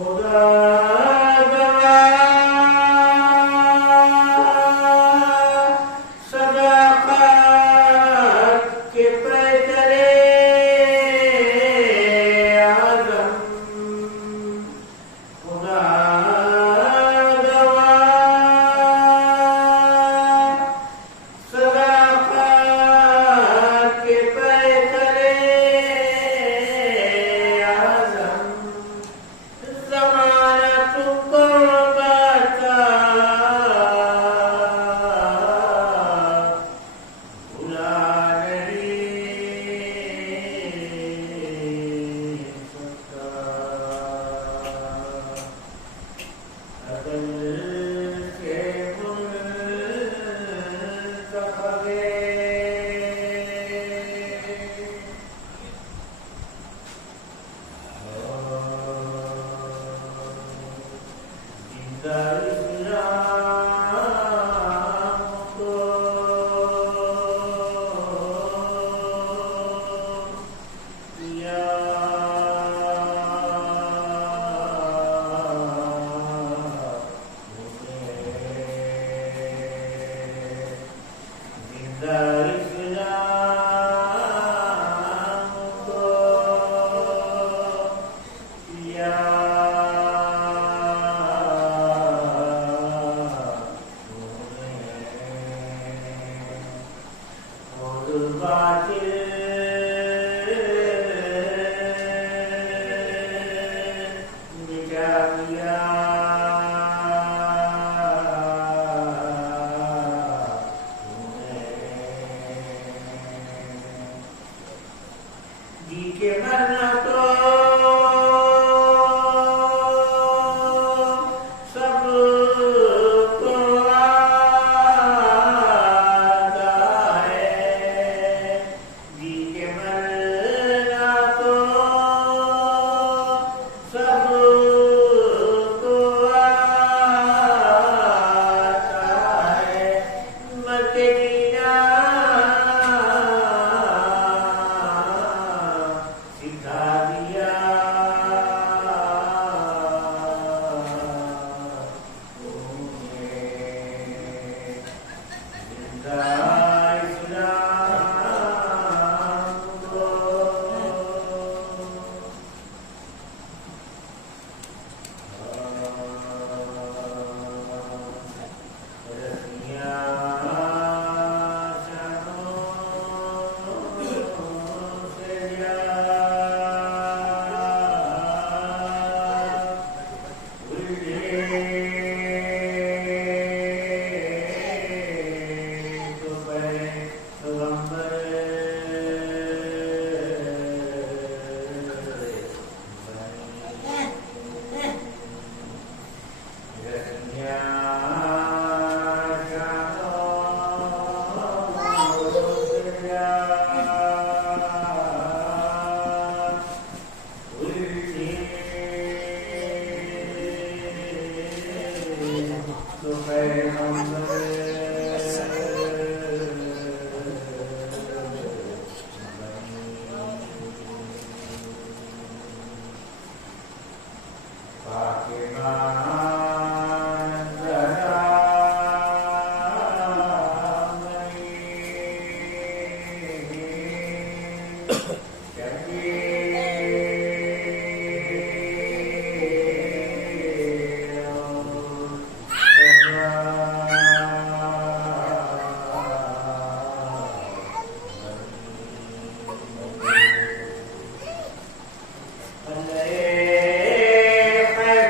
Hey,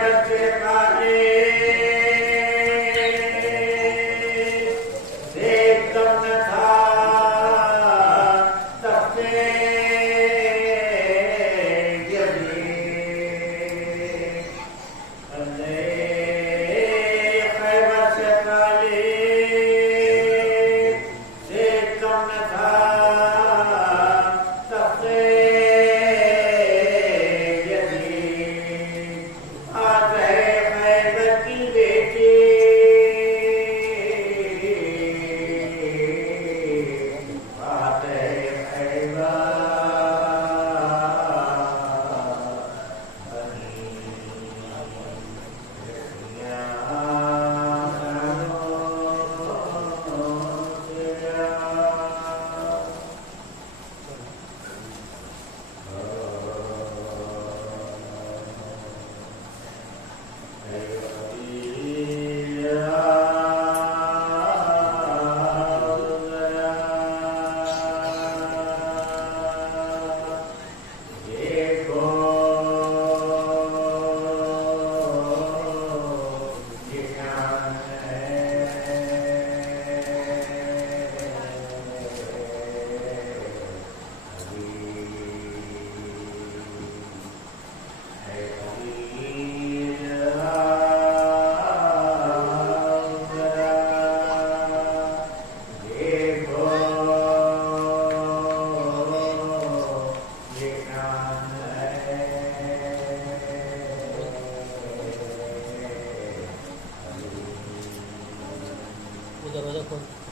bच्चे Yeah.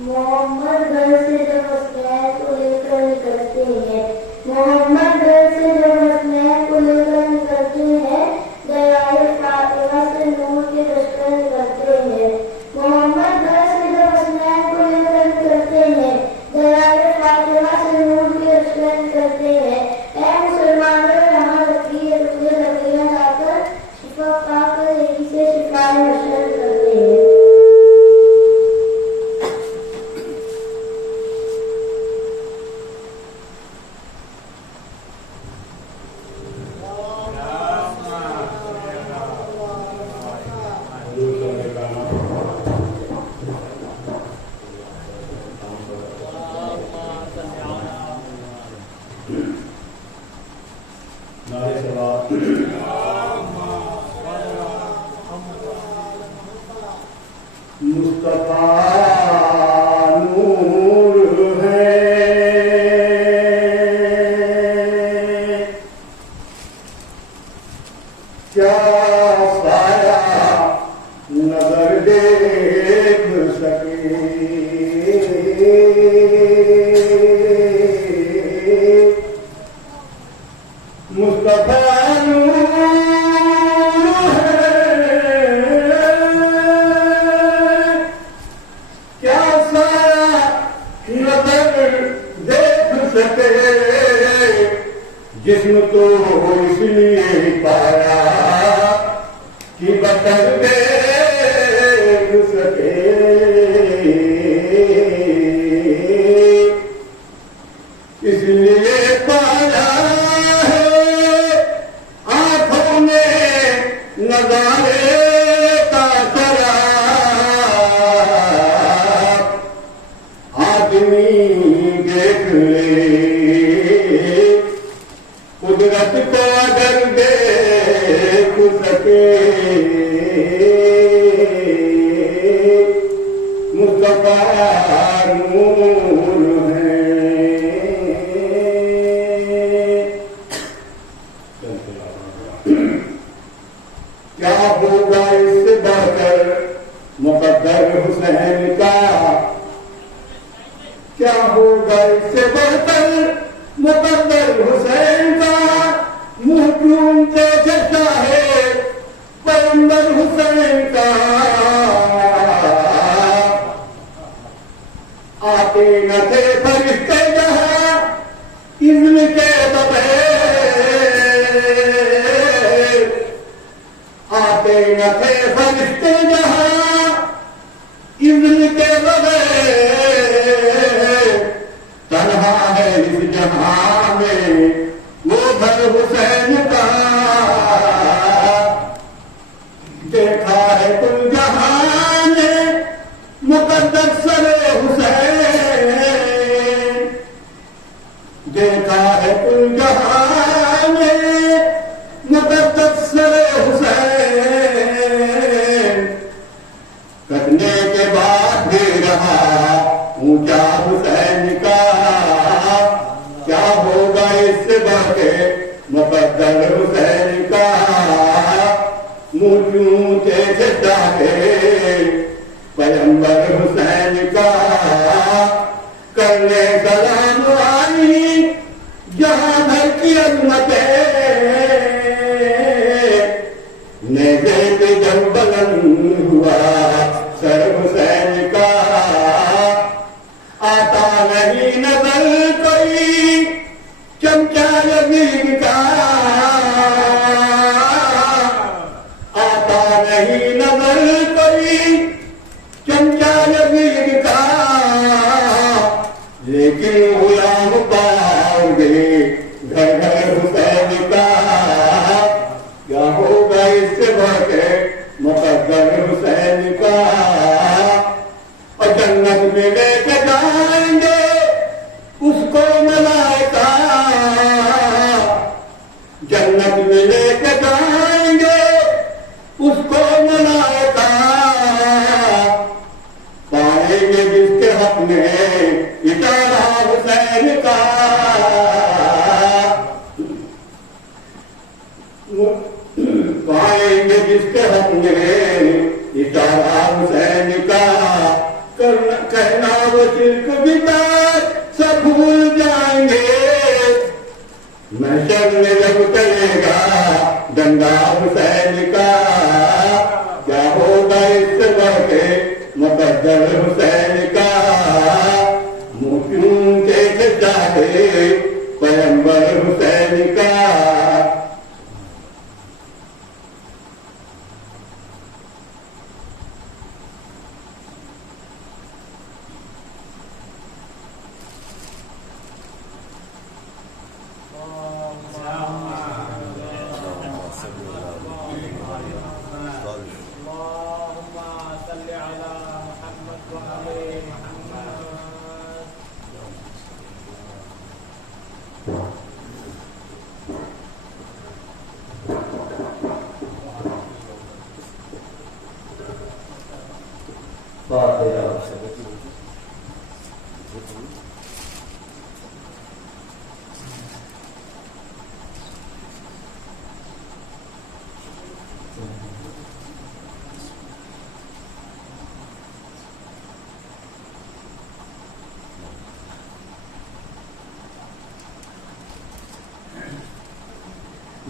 Mohammad घर से जब हसनैन को लेकर निकलते हैं, मोहम्मद घर से जब हसनैन को लेकर निकलते हैं, दयाल फातिमा से नूर के लश्कर निकलते हैं। मोहम्मद घर से जब हसनैन को लेकर निकलते हैं, दयाल फातिमा से नूर के लश्कर निकलते हैं। ऐ मुसलमानों, यहाँ रखिए तुझे लकड़ियाँ लाकर शिफा पाकर यहीं से शिफा नशर करते हैं। मुस्तफा नूर है, क्या साया नजर देख सके। मुस्तफा जिस्म तो इसलिए पाया कि बदन देख सके। इसलिए पाया है आंखों में नजारे का सरा। आदमी देख ले कुदरत को अगर देख सके। मुस्तफा नूर है। क्या होगा इससे बढ़कर मुकद्दर हुसैन का। क्या होगा इससे बढ़कर मुकद्दर हुसैन का। मुंह क्यों चलता है पैगंबर हुसैन का। फरिश्ते जहां इज़्न के बगैर तन्हा है इस जहां में वो घर हुसैन का। देखा है कुल जहां ने मुकद्दस सरे हुसैन, देखा है कुल जहां ने मुकद्दस सरे हुसैन। कटने के बाद भी रहा ऊंचा हुसैन का, क्या होगा इससे बढ़के मुकद्दर हुसैन का। मुँह ऊंचे से जाके पैगंबर हुसैन का, करने सलाम आई जहां भर की अजमतें। नेज़े पे जब बुलंद हुआ सर हुसैन का, आता नहीं नजर कोई चमचा यजीद का, आता नहीं नजर कोई चमचा यजीद का। लेकिन गुलाम पाओगे घर घर हुसैन का, क्या होगा इससे बढ़के मुकद्दर हुसैन का। और जन्नत में लेके जाएंगे उसको मलाइका, जन्नत में लेके जाएंगे उसको मलाइका। पाएंगे जिसके हक में इशारा हुसैन का, पाएंगे जिसके हक में इशारा हुसैन का। कहना वो शिर्क बिदात सब भूल जाएंगे, महशर में जब चलेगा डंडा हुसैन का। क्या होगा इससे बढ़के मुकद्दर हुसैन का। मुँह ऊंचे से जाके पैगंबर हुसैन का।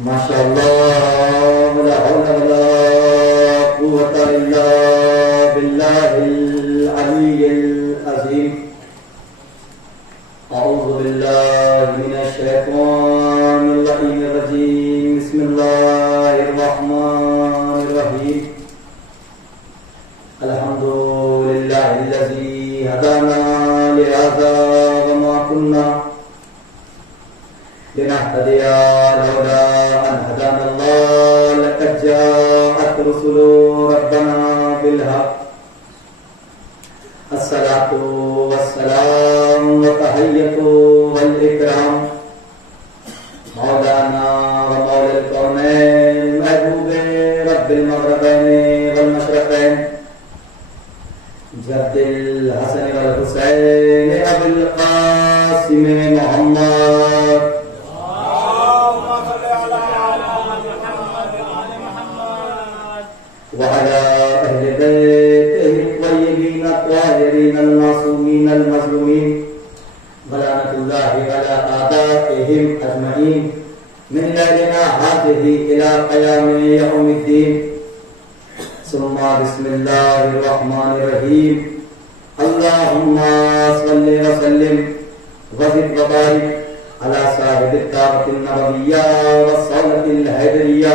माशाअल्लाह ला हौला वला कुव्वता इल्ला बिल्लाहिल अलीयिल अज़ीम। अऊज़ु बिल्लाहि मिनश शैतानिर रजीम। बिस्मिल्लाहिर रहमानिर रहीम। अल्हम्दुलिल्लाहिल्लज़ी हदाना लिहाज़ा व मा कुन्ना लिनहतदिया लौला अन हदानल्लाह लक़द जाअत रुसुलु रब्बना बिल हक़्क़। अस्सलातु वस्सलाम व तहिय्यतु वल इकराम मौलाना व मौलल कौनैन महबूबे रब्बिल मग़रिबैन वल मशरिक़ैन जद्दिल हसन वल हुसैन अबुल क़ासिम मुहम्मद वअला अहले बैतिहि त्वय्यिबीन त्वाहिरीन अल-मासूमीन अल-मज़लूमीन वलानतुल्लाहि अला आदातिहिम अजमईन मिन लैलिना हाज़िहि इला क़यामि यौमिद्दीन। सुम्मा बिस्मिल्लाहिर रहमानिर रहीम। अल्लाहुम्मा सल्लि व सल्लिम व ज़िद व बारिक अला साहिबित दावतिन नबविय्या व सौलतिल हैदरिय्या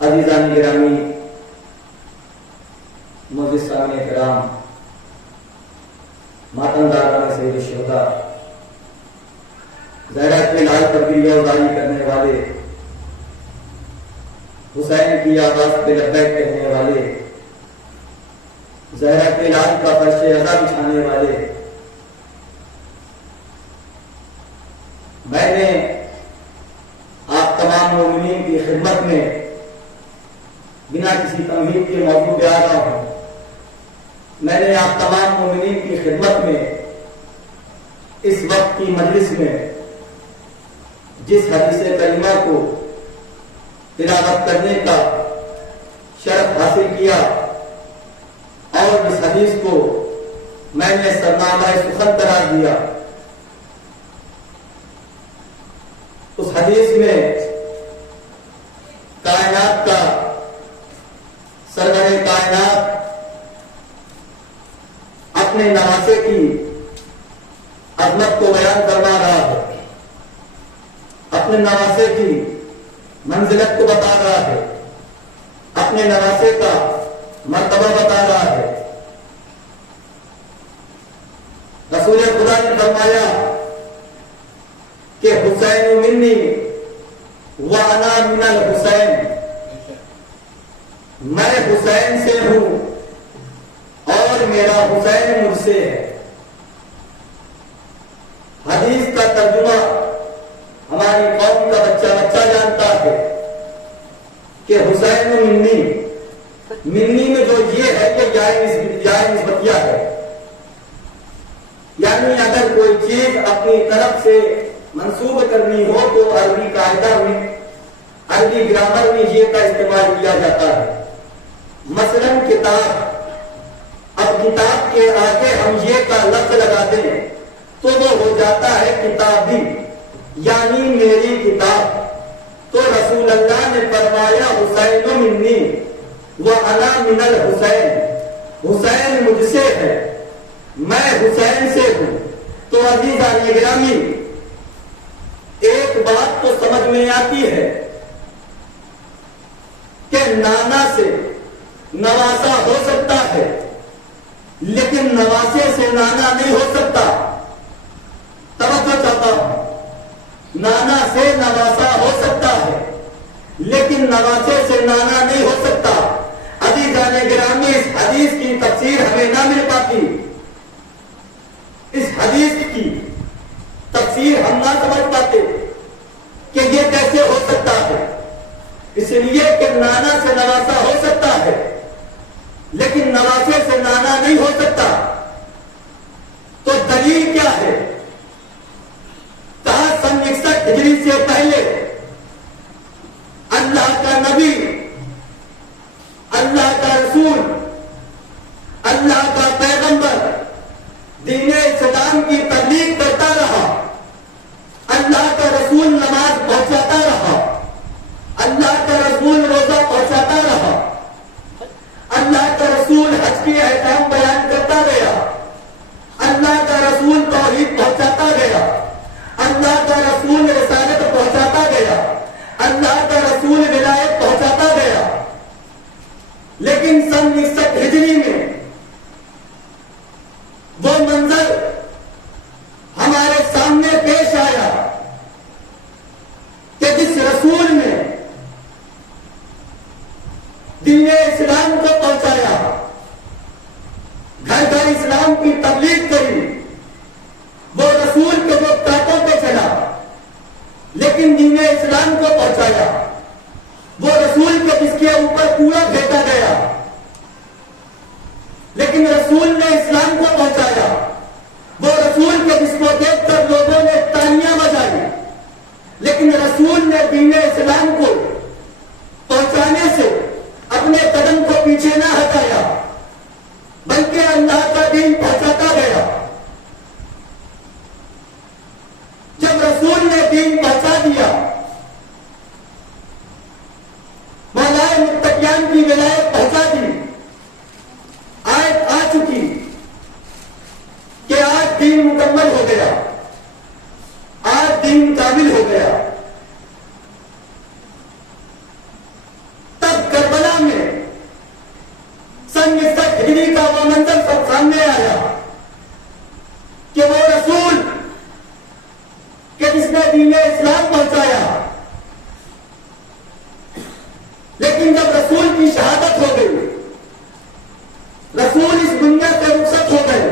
अज़ीज़ान गिरामी मोअज़्ज़िज़ सामीन किराम मातमदारान सैयद शुहदा ज़हरा के लाल पर गिरियाज़ारी करने वाले हुसैन की आवाज़ पे लब्बैक कहने वाले ज़हरा के लाल का फर्श अज़ा बिछाने वाले मैंने आप तमाम मोमिनीन की खिदमत में बिना किसी तमहीद के मौजूद पे आ रहा हूं। मैंने आप तमाम मोमिनीन की खिदमत में इस वक्त की मजलिस में जिस हदीस करीमा को तिलावत करने का शरफ हासिल किया और इस हदीस को मैंने सरनामा सुखन करार दिया, उस हदीस में कायनात का सरवरे कायनात अपने नवासे की अजमत को बयान करवा रहा है, अपने नवासे की मंजिलत को बता रहा है, अपने नवासे का मर्तबा बता रहा है। रसूल खुदा ने फरमाया कि हुसैन मिन्नी व अना मिनल हुसैन, मैं हुसैन से हूं और मेरा हुसैन मुझसे है। हदीस का तर्जुमा हमारी कौम का बच्चा बच्चा जानता है कि हुसैन मिन्नी, मिन्नी में जो ये है कि जाए निस्बतिया है, यानी अगर कोई चीज अपनी तरफ से मंसूब करनी हो तो अरबी कायदा में, अरबी ग्रामर में ये का इस्तेमाल किया जाता है। मसलन किताब, अब किताब के आगे हम ये का लफ्ज लगा दें तो वो हो जाता है किताबी, यानी मेरी किताब। तो रसूल अल्लाह ने फरमाया हुसैन मिन्नी व अना मिनल हुसैन, हुसैन मुझसे है, मैं हुसैन से हूं। तो अज़ीज़ान गिरामी एक बात तो समझ में आती है कि नाना से नवासा हो सकता है लेकिन नवासे से नाना नहीं हो सकता। तवज्जो चाहता हूं, नाना से नवासा हो सकता है लेकिन नवासे से नाना नहीं हो सकता। अज़ीज़ान गिरामी इस हदीस की तफसीर हमें ना मिल पाती, इस हदीस की तफसीर हम ना समझ पाते कि ये कैसे हो सकता है। इसलिए कि नाना से नवासा हो सकता है लेकिन नवासे से नाना नहीं हो सकता। तो दलील क्या है? कहा सन 61 हिजरी से पहले अल्लाह का नबी, अल्लाह का रसूल, अल्लाह का पैगंबर दीन इस्लाम की तबलीग करता रहा, अल्लाह का रसूल नमाज पहुंचाता रहा, अल्लाह का रसूल रोजा पहुंचाता रहा, अल्लाह का रसूल हज के अहकाम बयान करता गया, अल्लाह का रसूल तौहीद पहुंचाता गया, अल्लाह का रसूल रिसालत पहुंचाता गया, अल्लाह का रसूल विलायत पहुंचाता गया। लेकिन सन 61 हिजरी में वो मंजर हमारे सामने पेश आया कि जिस रसूल ने दीन इस्लाम को पहुंचाया, घर घर इस्लाम की तबलीग करी, वो रसूल के जो कांटों पे चला लेकिन दीन इस्लाम इस्लाम को पहुंचाया, वो रसूल के जिसके ऊपर कूड़ा फेंका गया, लेकिन रसूल ने इस्लाम को पहुंचाया, वो रसूल के जिसको देखकर लोगों ने तालियां बजाई, लेकिन रसूल ने दीन इस्लाम को पहुंचाने से अपने कदम को पीछे ना हटाया, बल्कि अल्लाह का दीन पहुंचाता गया। जब रसूल ने दीन पहुंचा दिया, मौलाए मुत्तकियान की विलायत पहुंचा दी, आयत आ चुकी कि आज दीन मुकम्मल हो गया, आज दीन कामिल हो गया। तब करबला में सन 61 हिजरी का वो मंजर सब सामने आया कि वो रसूल कि जिसने दीन इस्लाम पहुंचाया, लेकिन जब रसूल की शहादत हो गई, रसूल इस दुनिया से रुखसत हो गए,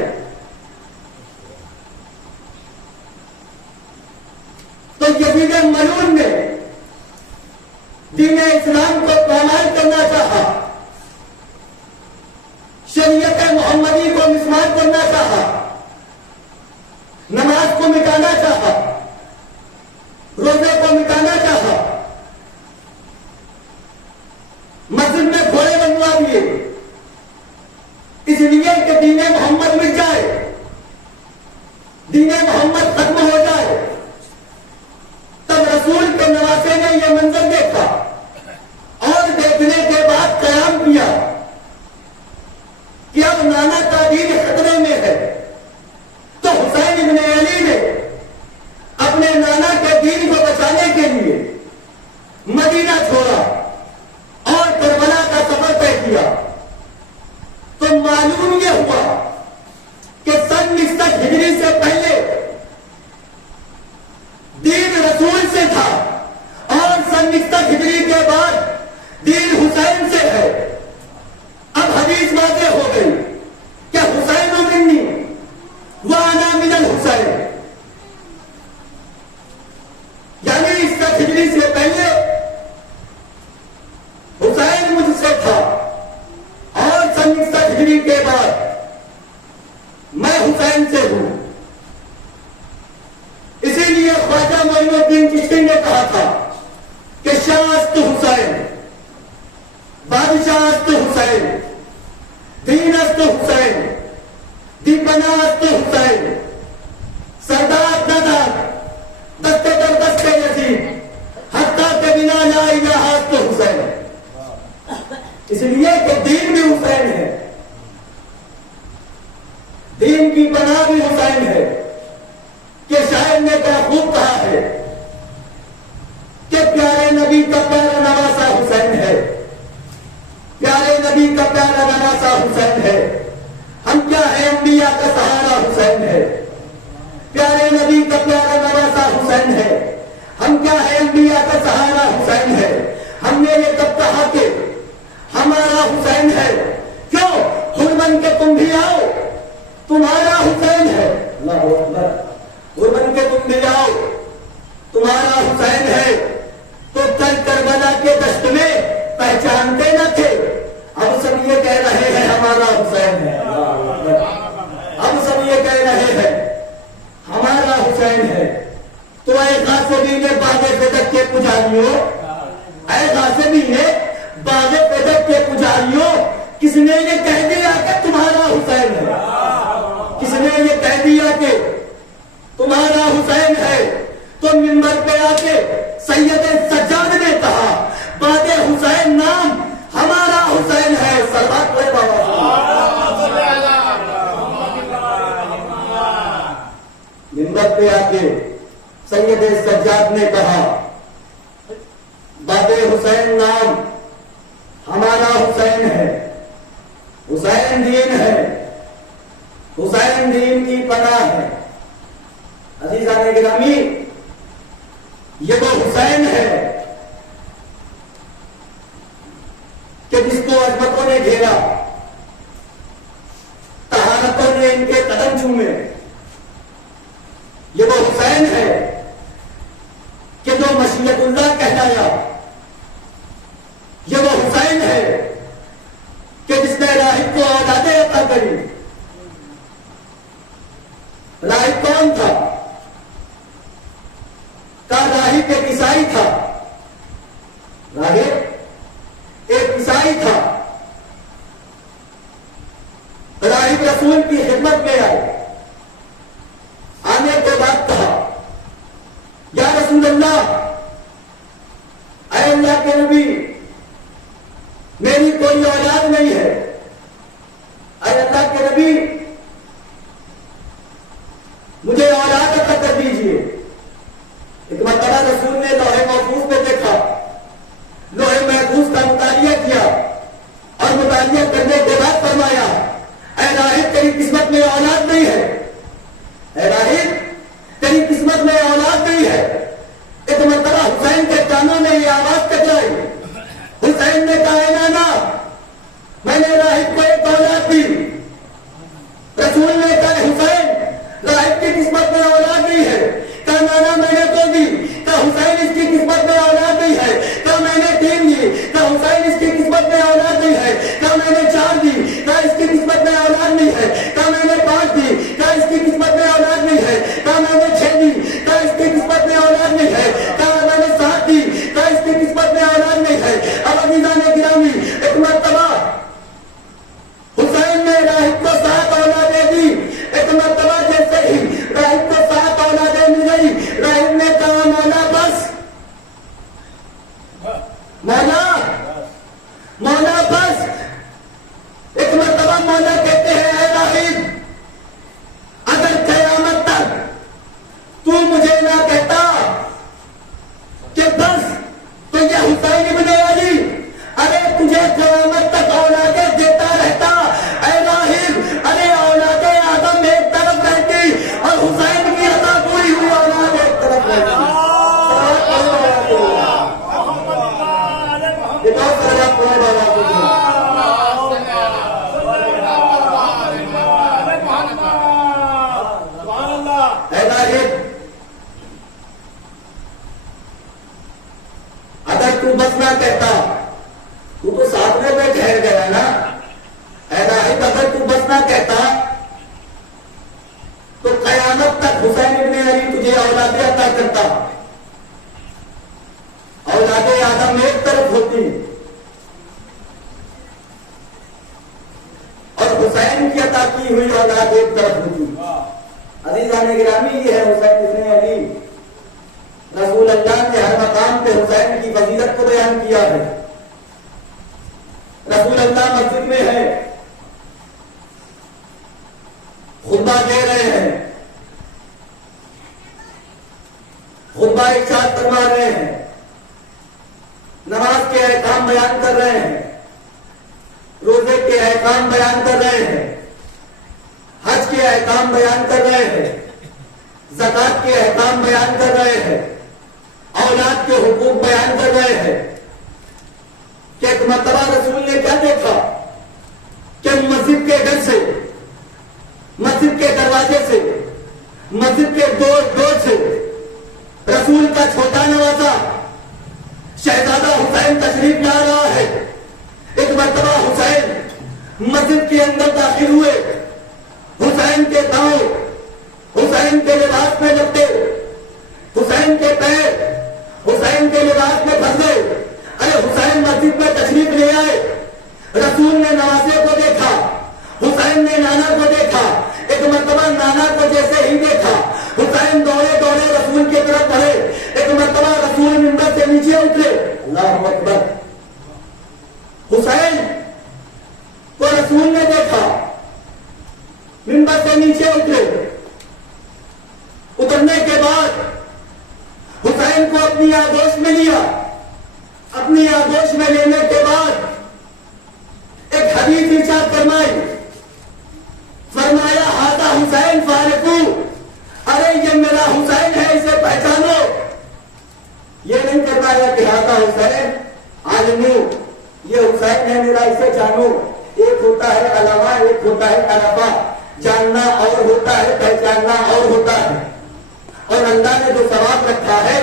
तो यजीद मलून ने दीन इस्लाम को पामाल करना चाहा, शरीयत मोहम्मदी को मिसमार करना चाहा, नमाज को मिटाना चाहा, रोजे को मिटाना चाहा, मस्जिद में घोड़े बनवा दिए, इसलिए कि दीन मोहम्मद मिट जाए, दीन मोहम्मद खत्म हो जाए। तब रसूल के नवासे ने यह मंजर देखा और देखने के बाद कयाम किया कि अब नाना का दीन खतरे में है। तो हुसैन इब्ने अली ने अपने नाना के दीन को बचाने के लिए मदीना छोड़ा और करबला का सफर तय किया। तो मालूम यह हुआ कि सन 61 हिजरी से पहले दीन रसूल से था और सन 61 हिजरी के बाद दीन हुसैन से है। अब हदीस वाज़ेह हो गई कि हुसैन मिन्नी व अना मिनल हुसैन, यानी 61 हिजरी से पहले हुसैन मुझसे था और सन 61 हिजरी के बाद मैं हुसैन से हूं। इसीलिए ख्वाजा मोइनुद्दीन चिश्ती ने कहा था कि शाहस्त हुसैन, बादशाहस्त हुसैन, दीनस्त हुसैन, दीपनास्त हुसैन, सरदार दादा दस्ते दर दस्ते यजीद, हत्ता के बिना ला इलाहास्त हुसैन। इसलिए कि दीन भी हुसैन है, दीन की पनाह भी हुसैन है। कि शायर ने क्या खूब कहा है कि प्यारे नबी का प्यारा नवासा हुसैन है, प्यारे नबी का प्यारा नवासा हुसैन है। हम क्या है, अंबिया का सहारा हुसैन है, प्यारे नबी का प्यारा नवासा हुसैन है। हम क्या है, अंबिया का सहारा हुसैन है। हमने ये कब कहा कि हमारा हुसैन है? क्यों? हुरबन के तुम भी आओ, तुम्हारा हुसैन है। अल्लाह हू अकबर। हुरबन के तुम भी आओ, तुम्हारा हुसैन है। तो कल करबला के दश्त में पहचानते न थे, अब सब ये कह रहे हैं हमारा हुसैन है। अब सब ये कह रहे हैं हमारा हुसैन है। तो ऐ गासिबी ने बागे बेदक के पुजारियों, ऐ गासिबी ने बागे बेदक के पुजारियों, किसने ये कह दिया कि तुम्हारा हुसैन है? किसने ये कह दिया कि तुम्हारा हुसैन है? तो मिंबर पे आके सैयद सज्जाद ने कहा बादे हुसैन नाम हमारा हुसैन है। सलात ले बाबा। मिंबर पे आके सैयद सज्जाद ने कहा बादे हुसैन नाम हमारा हुसैन है। हुसैन दीन है, हुसैन दीन की पनाह है। अज़ीज़ान गिरामी, ये वो हुसैन है कि जिसको अजमतों ने घेरा, तहारतों ने इनके कदम चूमे। ये वो हुसैन है कि जो मशीयतुल्लाह को औलादे अता करी। राहिब कौन था? का राहिब एक ईसाई था। राहिब एक ईसाई था। राहिब रसूल की खिदमत में आए। आने के बाद कहा, या रसूल अल्लाह, ऐ अल्लाह के नबी, मेरी कोई औलाद नहीं है। ऐ अल्लाह के नबी, मुझे औलाद अता कर दीजिए। एक मरतबा रसूल ने लोहे महफूज में देखा, लोहे महफूज का मुतालिया किया और मुतालिया करने के बाद फरमाया, ऐ राहिब, तेरी किस्मत में औलाद नहीं है। ऐ राहिब, तेरी किस्मत में औलाद नहीं है। एक मरतबा हुसैन के कानों में यह आवाज टकराई। हुसैन ने कहा, है नाना, मैंने राहिब को एक औलाद दी। रसूल ने कहा, हुसैन, राहिब की किस्मत में औलाद नहीं है। कहा, नाना, मैंने तो दी। कहा, हुसैन, इसकी किस्मत में औलाद नहीं है। कहा, मैंने 3 दी। कहा, हुसैन, इसकी किस्मत में औलाद नहीं है। कहा, मैंने 4 दी। कहा, इसकी किस्मत में औलाद नहीं है। कहा, मैंने 5 दी। कहा, इसकी किस्मत में औलाद नहीं है। कहा, मैंने 6 दी। कहा, इसकी किस्मत में औलाद नहीं है। कहा, मैंने 7 दी। कहा, इसकी किस्मत में औलाद नहीं है। अब अज़ीज़ान गिरामी, एक मरतबा हुसैन ने राहिब को 7 औलादें दी। एक मरतबा जैसे ही राहिब को 7 औलादें मिल गई, राहिब ने कहा, मौला बस, मौला, मौला बस। एक मरतबा मौला कहते हैं, ऐ राहिब, अगर क़यामत तक तू मुझे ना कहता कि बस, तो यह हुसैन इब्ने अली, अरे तुझे क़यामत तक औलादें देता रहता। ऐ राहिब, अरे औलादे आदम एक तरफ रहती और हुसैन की अता पूरी हुई औलाद एक तरफ रहती। अगर तू बस ना कहता, तू तो 7वें पे ठहर गया ना। ऐ राहिब, अगर तू बस ना कहता तो क़यामत तक हुसैन इब्ने अली तुझे औलादे अता करता। औलादे आदम एक तरफ होती और हुसैन की अता की हुई औलाद एक तरफ होती। अज़ीज़ान गिरामी, ये है हुसैन इब्ने अली। रसूल अल्लाह ने हर मकाम पे हुसैन की फजीलत को बयान किया है। रसूल अल्लाह मस्जिद में है, खुतबा दे रहे हैं, खुतबा इरशाद फरमा रहे हैं, नमाज के अहकाम बयान कर रहे हैं, रोजे के अहकाम बयान कर रहे हैं, हज के अहकाम बयान कर रहे हैं, ज़कात के अहकाम बयान कर रहे हैं, औलाद के हुकूक बयान कर रहे हैं। कि एक मरतबा रसूल ने क्या देखा कि मस्जिद के घर से, मस्जिद के दरवाजे से, मस्जिद के डोर से रसूल का छोटा नवासा शहजादा हुसैन तशरीफ ला रहा है। एक मरतबा हुसैन मस्जिद के अंदर दाखिल हुए। हुसैन के पांव हुसैन के लिबास में लगते, हुसैन के पैर हुसैन के लिबास में फंस गए। अरे हुसैन मस्जिद में तशरीफ ले आए। रसूल ने नवासे को देखा, हुसैन ने नाना को देखा। एक मरतबा नाना को जैसे ही देखा, हुसैन दौड़े दौड़े रसूल की तरफ बढ़े। एक मरतबा रसूल मिंबर से नीचे उतरे। अल्लाहु अकबर। हुसैन को रसूल ने देखा, मिंबर से नीचे उतरे। उतरने के बाद हुसैन को अपनी आगोश में लिया। अपनी आगोश में लेने के बाद एक हदीस इरशाद फरमाई। फरमाया, हादा हुसैन फारिकू, अरे ये मेरा हुसैन है, इसे पहचानो। ये नहीं फरमाया कि हादा हुसैन आलिमू, ये हुसैन है मेरा, इसे जानो। एक होता है अलावा, एक होता है अलावा। जानना और होता है, पहचानना और होता है। और अल्लाह ने जो सवाब रखा है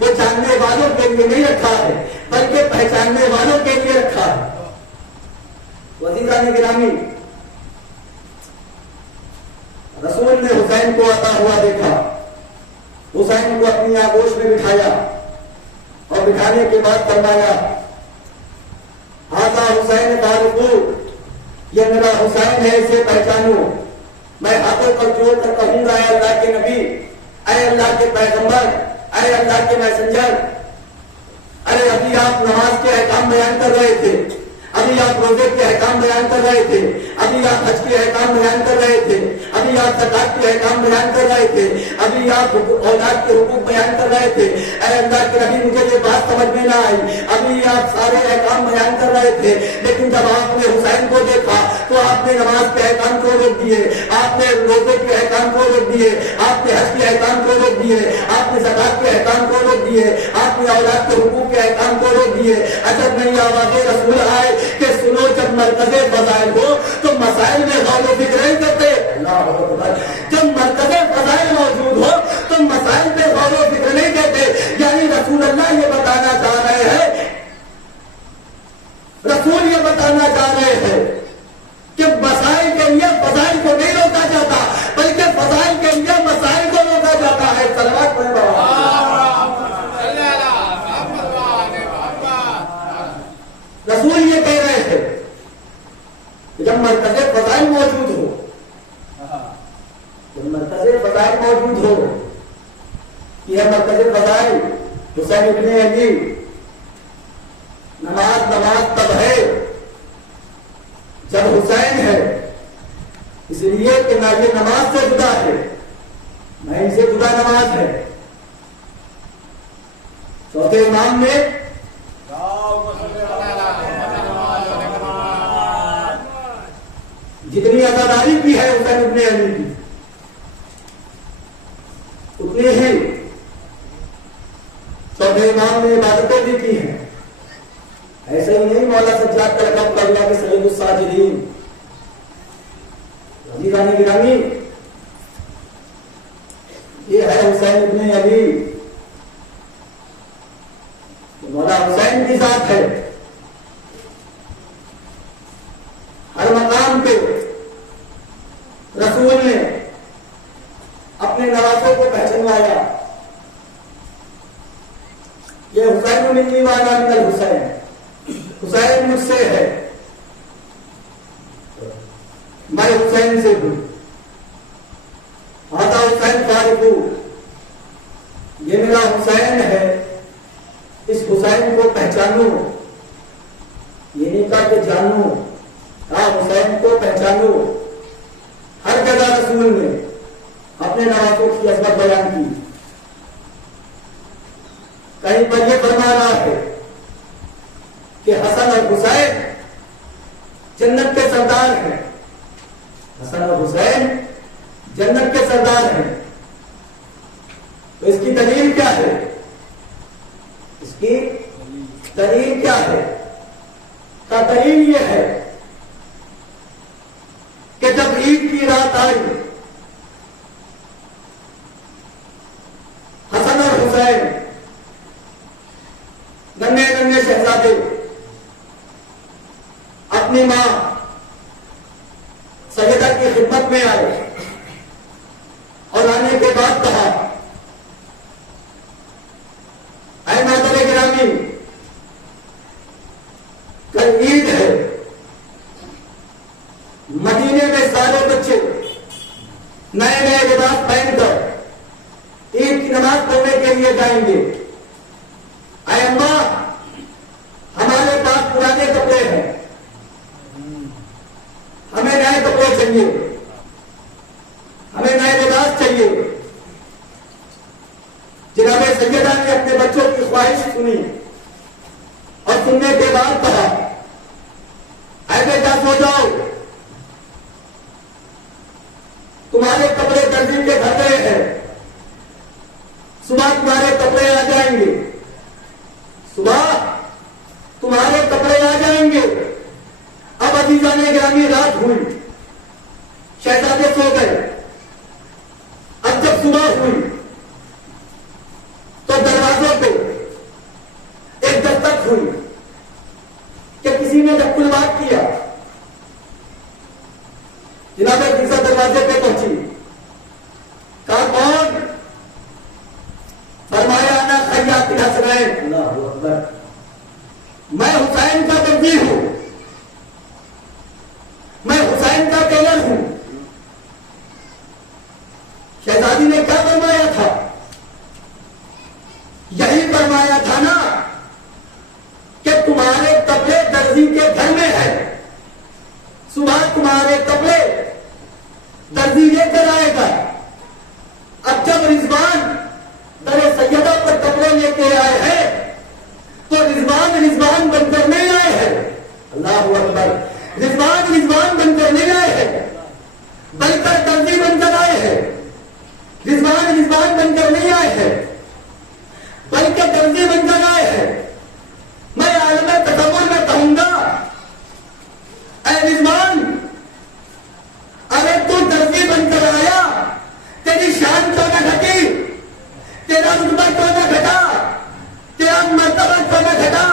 वो जानने वालों के लिए नहीं रखा है, बल्कि पहचानने वालों के लिए रखा है। वज़ीरान गिरामी, हुसैन को आता हुआ देखा, हुसैन को अपनी आगोश में बिठाया और बिठाने के बाद फरमाया, हाजा हुसैन फारूकू, ये मेरा हुसैन है, इसे पहचानो। मैं हाथों पर जोड़ कर कहूंगा, ऐ अल्लाह के नबी, ऐ अल्लाह के पैगंबर, ऐ अल्लाह के मैसेंजर, अरे अभी आप नमाज के अहकाम बयान कर रहे थे, अभी आप रोजे के अहकाम बयान कर रहे थे, अभी आप हज के अहकाम बयान कर रहे थे, अभी आप ज़कात के अहकाम बयान कर रहे थे, अभी आप औलाद के हुकूक बयान कर रहे थे। ऐ अल्लाह के नबी, मुझे ये बात समझ में ना आई, अभी आप सारे अहकाम बयान कर रहे थे, लेकिन जब आपने हुसैन को देखा तो आपने नमाज के अहकाम को रोक दिए, आपने रोजे के अहकाम को रोक दिए, आपने हज के अहकाम को रोक दिए, आपने ज़कात के अहकाम को रोक दिए, आपने औलाद के हुकूक के अहकाम को रोक दिए। अजब नहीं आवाज़े रसूल आए कि सुनो, जब मरकज़े फज़ाइल हो तो मसाइल में गौर व फिक्र नहीं करते। जब मरकज़े फज़ाइल मौजूद हो तो मसाइल पे गौर व फिक्र नहीं करते। यानी रसूल अल्लाह ये बताना चाह रहे हैं, रसूल ये बताना चाह रहे हैं कि मसाइल के लिए फज़ाइल को नहीं रोका जाता, बल्कि फज़ाइल के लिए मसाइल को रोका जाता है। सलवात पढ़े बाबा। रसूल ये कह रहे थे कि जब मरकज़े फज़ाइल मौजूद हो, जब मरकज़े फज़ाइल मौजूद हो, यह मरकज़े फज़ाइल हुसैन इब्ने अली, नमाज तब है जब हुसैन है, इसलिए कि ना ये नमाज से जुदा है, ना इनसे जुदा नमाज है। चौथे इमाम ने जितनी अदादारी की है हुसैन इब्ने अली की, उतनी ही चौथे इमाम ने इबादतें भी की हैं। ऐसे ही नहीं, मौला सज्जाद का लक़ब करना कि सैयदुस साजिदीन, अजीज़ान गिरामी, ये है हुसैन इब्ने अली, मौला हुसैन की जात है। हर मकाम पे रसूल ने अपने नवासों को पहचानवाया, ये हुसैन मिन्नी वाना मिनल हुसैन, हुसैन मुझसे है, मैं हुसैन से हूं। आता हुसैन फारूकू, ये मेरा हुसैन है, इस हुसैन को पहचानो। ये नहीं कहा कि जानो, हुसैन को पहचानो। हर जगह रसूल ने अपने नवासों की अज़मत बयान की। कहीं पर यह फरमा रहा है कि हसन और हुसैन जन्नत के सरदार हैं, हसन और हुसैन जन्नत के सरदार हैं। तो इसकी दलील क्या है? इसकी दलील क्या है? का दलील यह है कि जब ईद की रात आई, हसन और हुसैन नन्हे नन्हे शहजादे अपनी मां सैयदा की खिदमत में आए और आने के बाद कहा, ऐ मादर गिरामी, कल ईद है, मदीने में सारे बच्चे नए नए लिबास पहनकर ईद की नमाज पढ़ने के लिए जाएंगे। ऐ अम्मा, हमारे पास पुराने कपड़े हैं, हमें नए कपड़े चाहिए, हमें नए लिबास चाहिए। जनाबे सैयदा ने अपने बच्चों की ख्वाहिश सुनी और सुनने के बाद कहा, ऐ बेटा सो जाओ, तुम्हारे कपड़े दर्जी के घर गए हैं, सुबह तुम्हारे कपड़े आ जाएंगे, सुबह तुम्हारे कपड़े आ जाएंगे। अब अजीज़ान गिरामी, रात हुई, शहजादे सो गए। अब जब सुबह हुई तो दरवाजों पे एक दस्तक हुई कि किसी ने जब बात किया। जनाब फिजा दरवाजे पे पहुंची, टेलर हूं। शहजादी ने क्या फरमाया था? यही फरमाया था ना कि तुम्हारे कपड़े दर्जी के घर में है, सुबह तुम्हारे कपड़े दर्जी लेकर आएगा। अब जब रिजवान दरे सैयदा पर कपड़े लेके आए हैं तो रिजवान बनकर नहीं आए हैं। अल्लाह अकबर। रिजवान बनकर नहीं आए हैं, बल्कि दर्जी बनकर आए हैं। रिजवान बनकर नहीं आए हैं, बल्कि दर्जी बनकर आए हैं। मैं आलम तसव्वुर में कहूंगा, ऐ रिजवान, अरे तू दर्जी बनकर आया, तेरी शान क्यों न घटी, तेरा रुतबा क्यों न घटा, तेरा मर्तबा क्यों न घटा?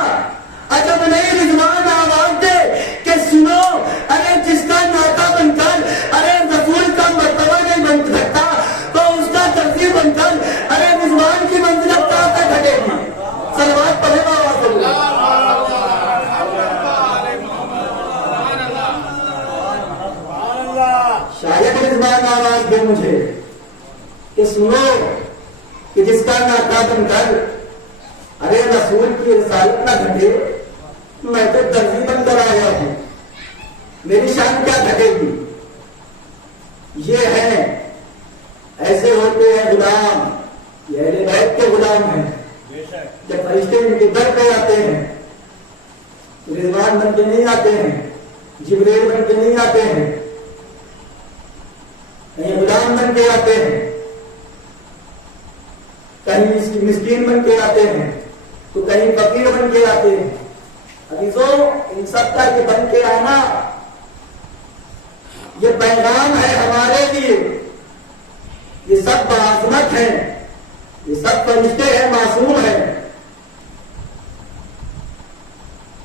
अजब नहीं रिजवान आवाज दे कि सुनो, अरे जिसका नाता बनकर अरे रसूल का मर्तबा नहीं बन सकता तो उसका दर्जी बनकर अरे रिजवान की मंजिलत कहां तक घटेगी? सलवात पढ़े बाबा शायद रिजवान आवाज दे मुझे कि सुनो कि जिसका नाता बनकर अरे रसूल की रिसालत न घटे, मैं तो दर्जी बनकर आया हूं, मेरी शान क्या घटेगी? ये है, ऐसे होते हैं गुलाम, ये अहले बैत के गुलाम हैं। जब फरिश्ते इनके दर पे आते हैं, रिजवान बन के नहीं आते हैं, जिब्रील बन के नहीं आते हैं, कहीं गुलाम बन के आते हैं, कहीं मिस्कीन बन के आते हैं, तो कहीं फकीर बन के आते हैं। अभी तो इन सबका के बन के आना ये पैगाम है हमारे लिए। ये सब बाज़मत हैं, ये सब फरिश्ते हैं, मासूम हैं।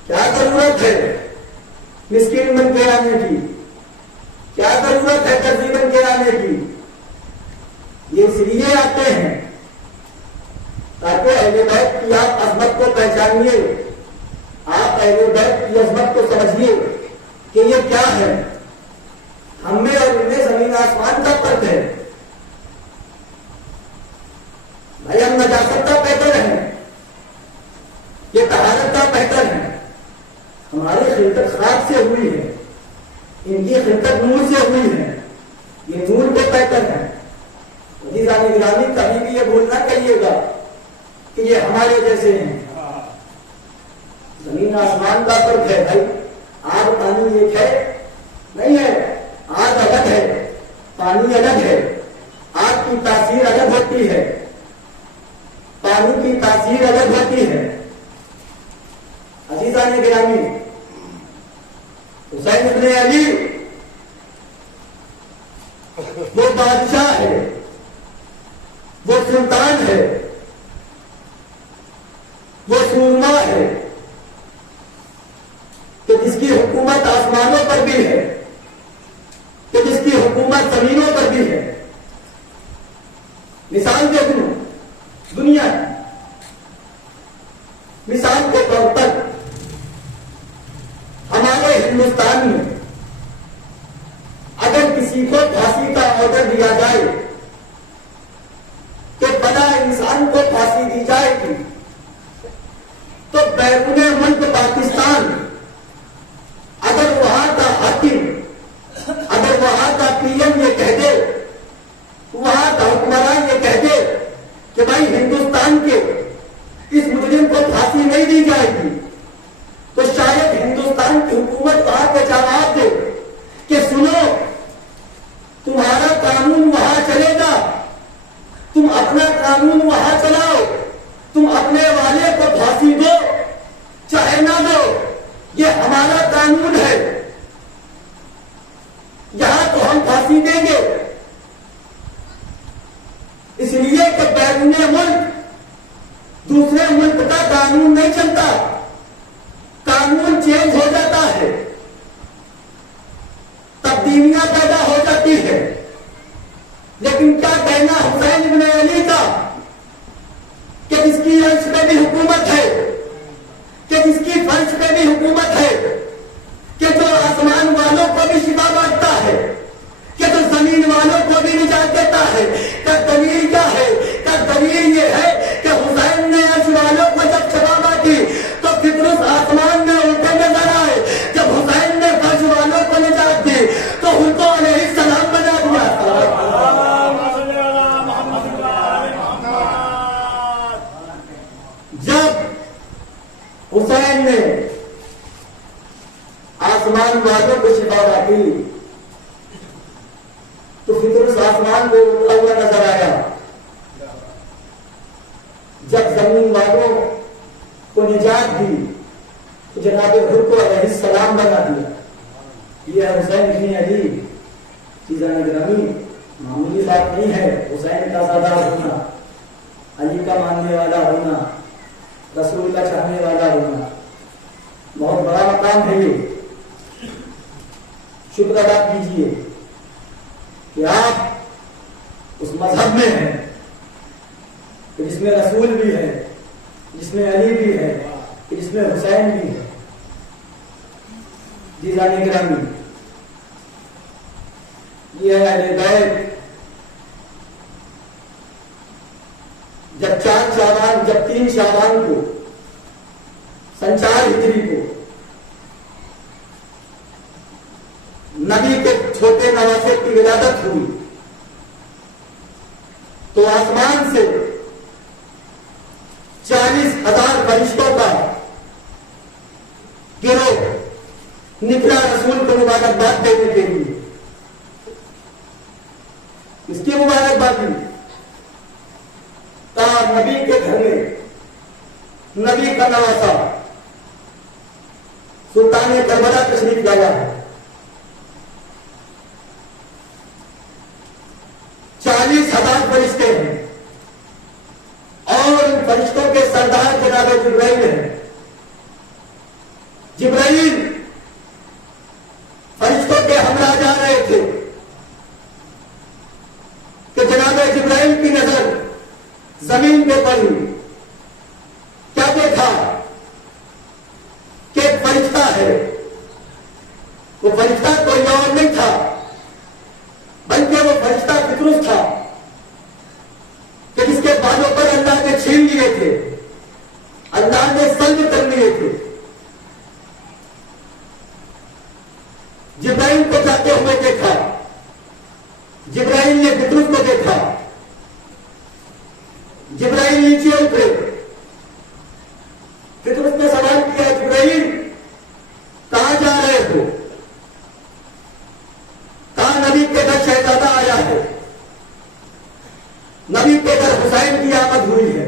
क्या जरूरत है मिस्कीन बन के आने की? क्या जरूरत है दर्जी बन के आने की? ये इसलिए आते हैं ताकि अहले बैत की आप अजमत को पहचानिए, आप अहले बैत की अजमत को समझिए कि ये क्या है। हमें और उनमें जमीन आसमान का फर्क है। भाई हम नजासत का पैकर हैं, ये तहारत का पैकर है। हमारी खिलकत खाक से हुई है, इनकी खिलकत नूर से हुई है, ये नूर के पैकर है। गिरामी कभी भी ये भूल ना करिएगा कि ये हमारे जैसे हैं। जमीन आसमान का फर्क है भाई। आग पानी एक है नहीं है, आग अलग है, पानी अलग है। आग की तासीर अलग होती है, पानी की तासीर अलग होती है। अजीजान गिरामी, हुसैन इब्ने अली वो बादशाह है, वो सुल्तान है, वो सूरमा है कि जिसकी हुकूमत आसमानों पर भी है, कि जिसकी हुकूमत जमीनों पर भी है। मिसाल दे दूं दुनिया, मिसाल के तौर पर हमारे हिंदुस्तान में अगर किसी को फांसी का ऑर्डर दिया जाए कि बड़ा इंसान को फांसी दी जाएगी, तो बैरूने मुल्क पाकिस्तान अगर वहां का हाकिम, अगर वहां का पीएम ये कह दे, वहां का हुक्मरान ये कह दे कि भाई हिंदुस्तान के इस मुजरिम को फांसी नहीं दी जाएगी, तो शायद हिंदुस्तान की हुकूमत वहां के जवाब दे कि सुनो, तुम्हारा कानून वहां चलेगा, तुम अपना कानून वहां चलाओ, तुम अपने वाले को फांसी दो चाहे ना दो, ये हमारा कानून है, यहां तो हम फांसी देंगे। इसलिए कि बैरूने मुल्क दूसरे मुल्क का कानून नहीं चलता, कानून चेंज हो जाता है, तब्दीलियां पैदा हो जाती है। लेकिन क्या कहना हुसैन इब्ने अली का कि जिसकी अर्श पे भी हुकूमत है, कि जिसकी फर्श पे भी हुकूमत है, कि जो आसमान वालों को भी शिफा बांटता है, बेचारों को शिफा बाकी तो फितरुस आसमान को उड़ता हुआ नजर आया। जब जमीन वालों को निजात दी तो जनाब हुर को अलैहिस्सलाम बना दिया। यह हुसैन इब्न अली चीज़ान गिरामी मामूली बात नहीं है। हुसैन का ज़ादा होना, अली का मानने वाला होना, रसूल का चाहने वाला होना बहुत बड़ा मकाम है। ये शुक्र अदा कीजिए कि आप उस मजहब में हैं जिसमें रसूल भी है, जिसमें अली भी है, जिसमें हुसैन भी है। जीजाने गिरामी, ये है अहले बैत। जब 4 शाबान, जब 3 शाबान को सन 4 हिजरी को नबी के छोटे नवासे की विलादत हुई तो आसमान से 40,000 फरिश्तों का गिरोह निकला रसूल को मुबारकबाद देने के लिए। इसकी मुबारकबादी कहा नबी के घर में नबी का नवासा सुल्तान करबला तशरीफ लाया है। 40,000 फरिश्ते हैं और इन फरिश्तों के सरदार जनाब जिब्राइल हैं। जिब्राइल फरिश्तों के हमरा जा रहे थे कि जनाब जिब्राइल की नजर जमीन पे पड़ी। क्या देखा कि एक फरिश्ता है। वो फरिश्ता कोई और नहीं था बल्कि वो फरिश्ता फितरुस था कि जिसके बालों पर अल्लाह ने छीन लिए थे, अल्लाह ने सल्ब कर लिए थे। जिब्राइल को जाते हुए देखा, जिब्राइल ने फितरुस को देखा। जिब्राइल नीचे उतरे। फितरुस ने सवाल किया, जिब्राइल कहां जा रहे हो? कहा नबी के घर शहजादा आया है, नबी के घर हुसैन की आमद हुई है।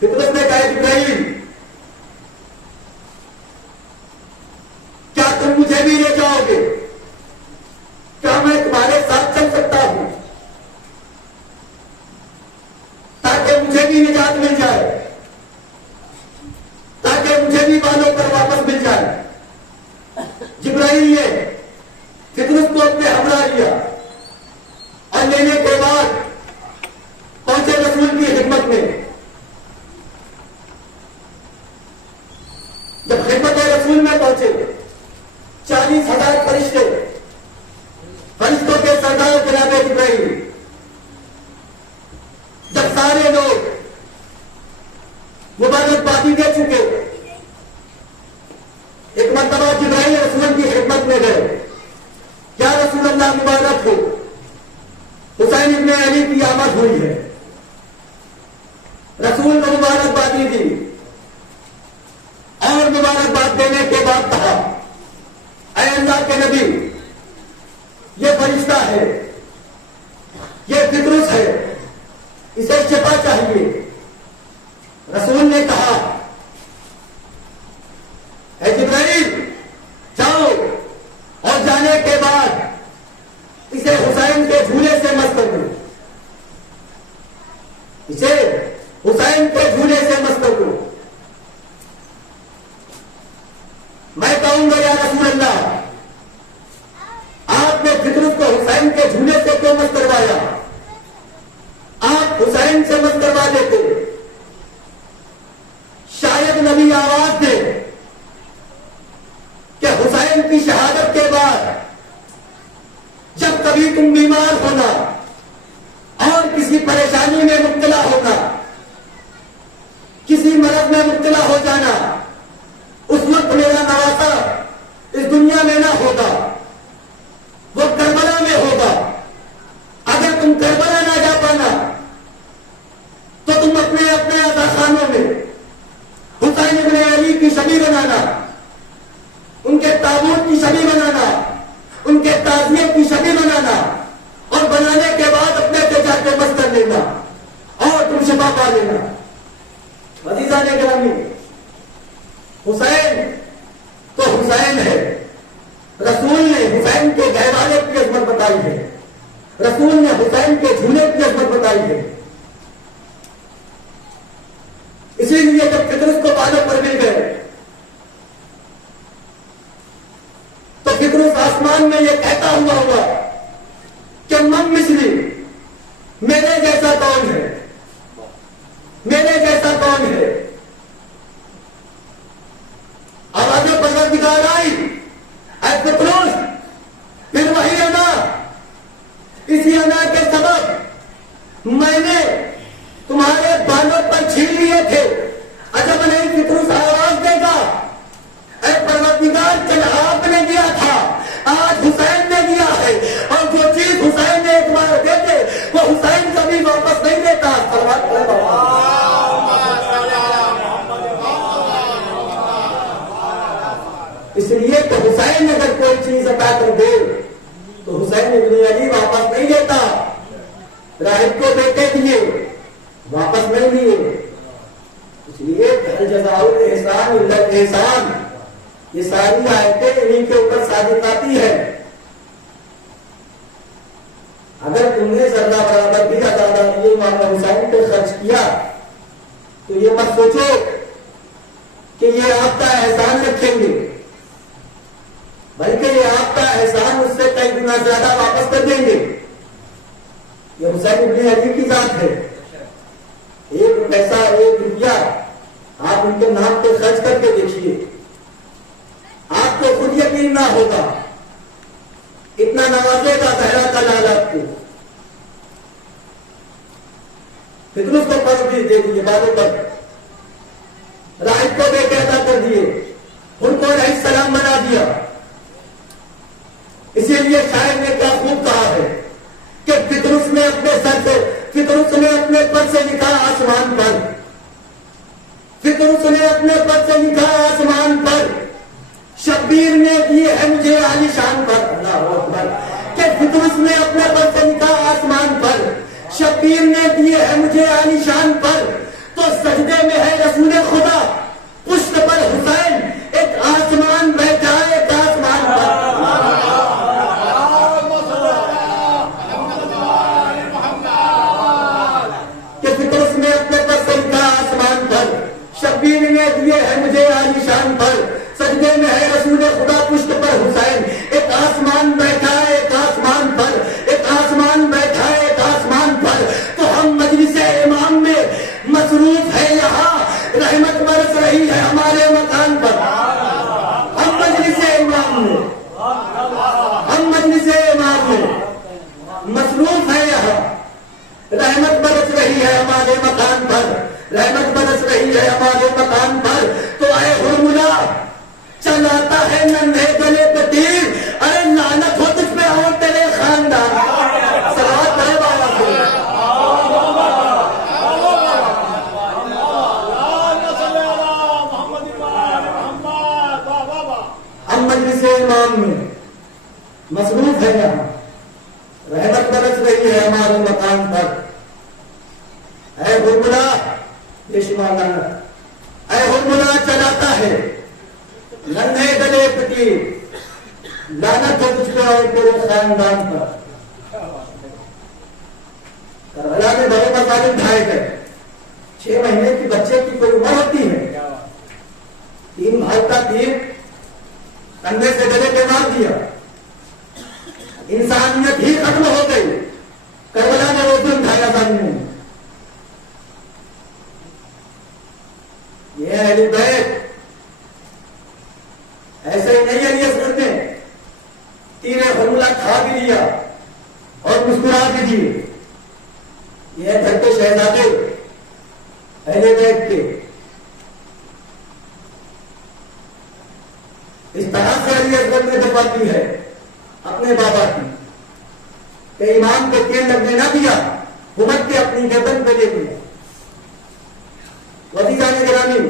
फितरुस ने कहा, जिब्राइल क्या तुम मुझे भी ले जाओगे? क्या मैं तुम्हारे साथ चल सकता हूं ताकि मुझे भी निजात मिल जाए, ताकि मुझे भी बालों पर वापस मिल जाए? जिब्राइल ने फितरुस को अपने हमरा लिया और लेने के बाद पहुंचे रसूल की खिदमत में। जब खिदमत रसूल में पहुंचे 40,000 फरिश्ते, फरिश्तों के सरदार जनाब जिब्राइल, जब सारे लोग मुबारकबादी दे चुके, एक मर्तबा जिब्राइल रसूल की खिदमत में गए। क्या रसूल अल्लाह मुबारक हो, हुसैन इब्न अली की आमद हुई है। रसूल को मुबारकबादी दी और मुबारकबाद देने के बाद कहा, ऐ अल्लाह के नबी, ये फरिश्ता है, ये फितरुस है, इसे शिफा चाहिए। रसूल ने कहा, ऐ जिब्राइल जाओ और जाने के बाद इसे हुसैन के झूले से मस्त करो, इसे हुसैन के झूले से मस्त करो। मैं कहूंगा, या रसूल अल्लाह, आपने फितरुस को हुसैन के झूले से क्यों मस्त करवाया? आप हुसैन से मस्त करवा देते, शायद नबी आवाज दे कि हुसैन की शहादत के बाद जब कभी तुम बीमार होना और किसी परेशानी में मुब्तला होना, किसी मरद में मुब्तला हो जाना, उस वक्त मेरा नवासा इस दुनिया में ना होगा, वो करबला में होगा। अगर तुम करबला ना जा पाना तो तुम अपने अज़ाखानों में हुसैन इब्न अली की शबी बनाना, उनके ताजिए की शबी बनाना और बनाने के बाद अपने पे जाके बस कर लेना और तुम शिफा पा लेना। अजीजा ने गिरामी, हुसैन तो हुसैन है। रसूल ने हुसैन के गहवाले की अजमत बताई है, रसूल ने हुसैन के झूले की अजमत बताई है। इसीलिए जब फितरुस को बालों पर मिल गए तो फितरुस आसमान में यह कहता हुआ कि मम मिस्री, मेरे जैसा कौन है, मेरे जैसा कौन है। आवाज़ें परवरदिगार आई, ऐ फितरुस, फिर वही अना, इसी अना के सबब मैंने तुम्हारे बालों पर छीन लिए थे। अजब नहीं फितरुस आवाज देगा, ऐ परवरदिगार, कल आपने दिया था, आज हुसैन ने दिया है, और जो चीज हुसैन ने एक बार दे दे वो हुसैन कभी वापस नहीं देता। इसलिए तो हुसैन अगर कोई चीज अता कर दे तो हुसैन इब्न अली वापस नहीं देता। राहिब को बेटे दिए, वापस नहीं लिए। इसलिए हल जज़ाउल एहसान इल्लल एहसान, ये सारी आयतें इन्हीं के ऊपर साबित आती है। अगर तुमने जर्रा बराबर भी अदादानिये इमाम हुसैन पे खर्च किया तो ये मत सोचो कि ये आपका एहसान रखेंगे, बल्कि ये आपका एहसान उससे कई गुना ज्यादा वापस कर देंगे। ये हुसैन इब्न अली की जात है। एक पैसा, एक रुपया आप उनके नाम पे खर्च करके देखिए, आपको खुद यकीन ना होगा इतना नवाजेगा बहरा का लाल आपको। फितरुस को फर्ज भी दे दिए बालों पर, राहिब को बेटे अदा कर दिए, उनको अलैहिस्सलाम बना दिया। इसीलिए शायर ने क्या खूब कहा है कि फितरुस ने अपने सर से, फितरुस ने अपने पर से लिखा आसमान पर, फितरुस ने अपने पर से लिखा आसमान पर, शब्बीर ने दिए है मुझे आलीशान पर। अल्लाहु अकबर। कि फितरुस ने अपने पर से लिखा आसमान पर, शब्बीर ने दिए है मुझे आलीशान पर। तो सजदे में है रसूल खुदा, पुष्ट पर हुसैन, एक आसमान बैठा है, एक आसमान पर। कि फितरुस ने अपने पर से लिखा आसमान पर, शब्बीर ने दिए है मुझे आलीशान पर, सजदे में है रसूल खुदा, पुष्ट पर हुसैन, एक आसमान बैठा है, एक आसमान पर, एक आसमान बैठा है, एक आसमान पर। तो हम मजलिसे इमाम में मसरूफ है, यहाँ रहमत बरस रही है हमारे मकान पर। हम मजलिसे इमाम में, हम मजलिसे इमाम में मसरूफ है, यहाँ रहमत बरस रही है हमारे मकान पर, रहमत बरस रही है हमारे मकान पर। तो आए हुरमुला, चलाता है नन्हे गले पे तीर, अरे लानत हो तुझ पे और तेरे खानदान। सलात है बाबा को। हम मजलिसे इमाम में मसरूफ है, यहाँ रहमत बरस रही है हमारे मकान पर। ऐ हुरमुला, ये शुमार लानत, ऐ हुरमुला चलाता है नन्हे गले पति, लानत हो तुझ पे और तेरे खानदान पर। करबला में बड़े मसाले ढाए गए, 6 महीने की बच्चे की कोई उम्र होती है, 3 भाई का तीर कंधे से गले पे मार दिया, इंसानियत ही खत्म हो गई। करबला ने वो दिन ढाया सामने। ये अहले बैत ऐसे ही नहीं है, सुनते तीर हुरमुला खा भी लिया और मुस्कुरा भी दिए। ये घर के शहजादे अहले बैत के इस तरह से अली असगर ने दफाती है अपने बाबा की कि इमाम के तीर लगने ना दिया, हुकूमत के अपनी गर्दन पे ले दिया। वजीजा ने गिरामी,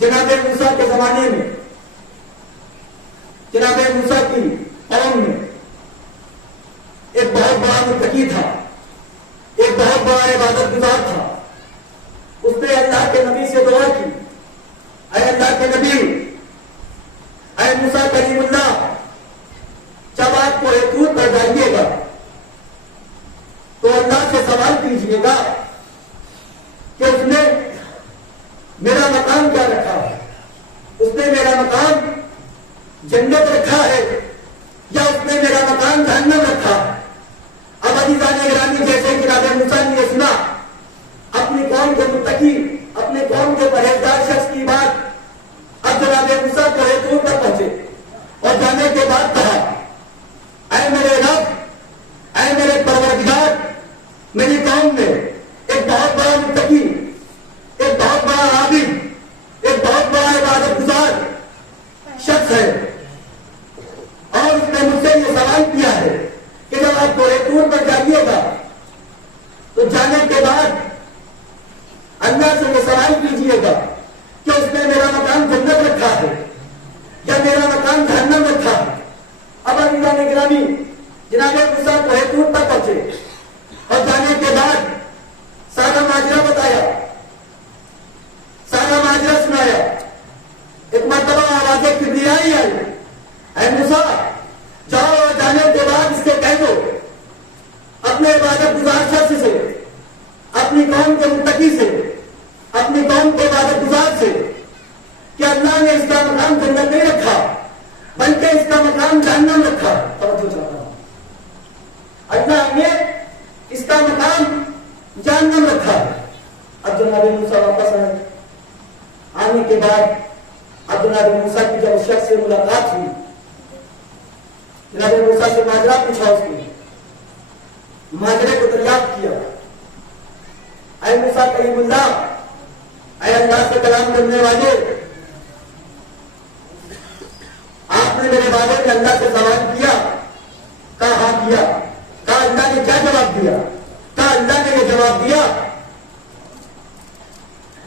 जनाबे मूसा के जमाने में जनाब मूसा की कौम में एक बहुत बड़ा मुत्तकी था, एक बहुत बड़ा इबादत गुजार था। उसने अल्लाह के नबी से दुआ की, अरे अल्लाह के नबी, अरे मूसा कलीमुल्लाह, जब आप कोई दूर पर जाइएगा तो अल्लाह से सवाल कीजिएगा कि उसने मेरा मकान क्या रखा है, उसने मेरा मकान जन्नत रखा है या उसने मेरा मकान जहन्नम रखा है। अब अजीज़ान गिरामी, जैसे कि जनाब मूसा ने ये सुना, अपनी कौम के मुत्तकी, अपने कौम के परहेजगार शख्स की बात, अब जनाब मूसा को दूर तक पहुंचे और जाने के बाद कहा, ऐ मेरे रब, ऐ मेरे परवरदिगार, मेरी कौम में एक बहुत बड़ा मुत्तकी, एक बहुत बड़ा आबिद, एक बहुत बड़ा इबादत गुजार शख्स है और उसने मुझसे ये सवाल किया है कि जब आप थोड़े दूर पर जाइएगा तो जाने के बाद अल्लाह से ये सवाल कीजिएगा कि उसने मेरा मकान जन्नत रखा है या मेरा मकान जहन्नम रखा है। अब अल्लाह ने गिरामी जनाब मूसा थोड़े दूर तक पहुंचे और जाने के बाद सारा माजरा बताया, सारा माजरा सुनाया। एक मर्तबा आवाज़ किबरियाई आई, ऐ मूसा, जाओ और जाने के बाद इससे कह दो, अपने इबादत गुजार शख्स से, अपनी कौम के मुत्तकी से, अपनी कौम के इबादत गुजार से कि अल्लाह ने इसका मकान जन्नत नहीं रखा बल्कि इसका मकान जहन्नम रखा। तवज्जो चाहता हूं, अल्लाह ने इसका मकान जहन्नम रखा है। अब जनाब मूसा वापस आए, आने के बाद अब जनाब मूसा की जब उस शख्स से मुलाकात हुई, जनाब मूसा से माजरा पूछा, उसने माजरे को दरियाफ्त किया। ऐ मूसा कलीमुल्लाह, ऐ अल्लाह से कलाम करने वाले, आपने मेरे बारे में अल्लाह से सवाल किया, कहा किया, कहा अल्लाह ने क्या जवाब दिया? कहा अल्लाह ने यह जवाब दिया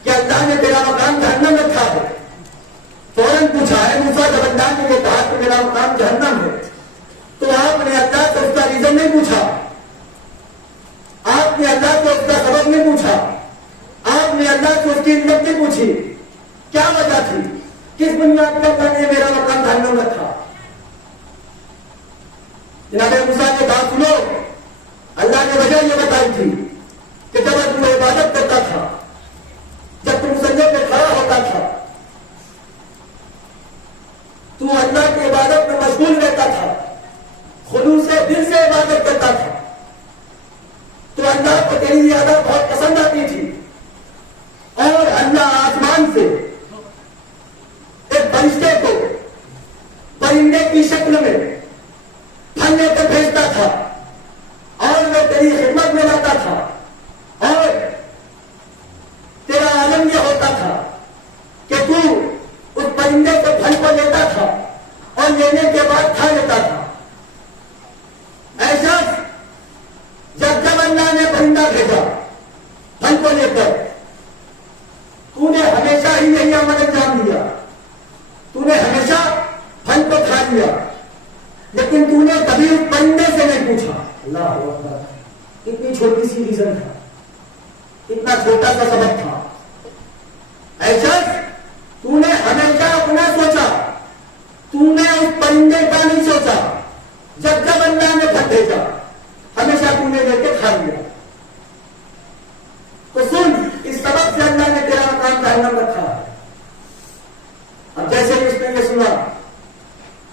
कि अल्लाह ने तेरा मकान जहन्नम रखा है। फौरन पूछा, है मूसा, जब अल्लाह ने यह कहा कि मेरा मकान जहन्नम है तो आपने अल्लाह से उसका रीजन नहीं पूछा, आपने अल्लाह से उसका सबब नहीं पूछा, आपने अल्लाह से उसकी इल्लत नहीं पूछी, क्या वजह थी, किस बुनियाद पर अल्लाह ने मेरा मकान जहन्नम रखा? जनाब मूसा ने कहा, सुनो, अल्लाह ने वजह यह बताई थी कि जब तू इबादत करता था, जब तुम सजदे पे खड़ा होता था, तू अल्लाह की इबादत में मशगूल रहता था, खुलूस से दिल से इबादत करता था, तो अल्लाह को तेरी ये अदा बहुत पसंद आती थी और अल्लाह आसमान से एक फरिश्ते को परिंदे की शक्ल में फल लेकर भेजता था और वह तेरी खिदमत में लाता था और तेरा आलम यह होता था कि तू उस परिंदे से फल को लेता था और लेने के बाद खा लेता था। ऐसा जब जब अल्लाह ने परिंदा भेजा फल को लेकर, तूने हमेशा ही यही अमल अंजाम दिया, तूने हमेशा फल को खा लिया, लेकिन तूने कभी उस परिंदे से नहीं पूछा। अल्लाह अकबर, इतनी छोटी सी रीजन था, इतना छोटा सा सबक था। ऐसा तूने हमेशा अपना सोचा, तूने उस परिंदे का नहीं सोचा। जब जब अल्लाह ने फल भेजा हमेशा तूने लेके खा लिया। तो सुन, इस सबक से अल्लाह ने तेरा मकान जहन्नम रखा है। अब जैसे ही उसने ये सुना,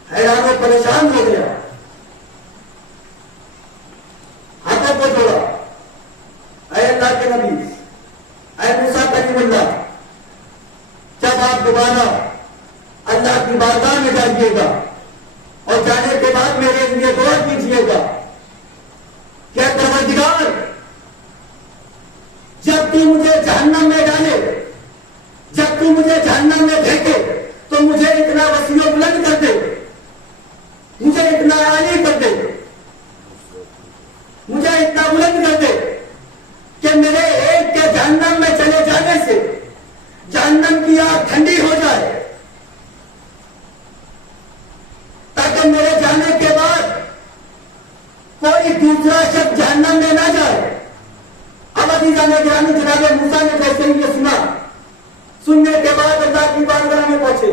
हैरान और परेशान हो गया, हाथों को जोड़ा, ऐ अल्लाह के नबी, ऐ मूसा कलीमुल्लाह, जब आप दोबारा अल्लाह की बारगाह में जाइएगा और जाने के बाद मेरे लिए दुआ कीजिएगा, क्या परवरदिगार, जब तू मुझे जहन्नम में डाले, जब तू मुझे जहन्नम में फेंके तो मुझे इतना वसीयो बुलंद कर दे, मुझे इतना आली कर दे, मुझे इतना बुलंद कर दे कि मेरे एक के जहन्नम में चले जाने से जहन्नम की आग ठंडी हो जाए, ताकि मेरे जाने के बाद कोई दूसरा शख्स जहन्नम में ना जाए। अब अजीजा ने गिरामी जनाब मूसा ने जैसे ही ये सुना, सुनने के बाद अल्लाह की बारगाह में पहुंचे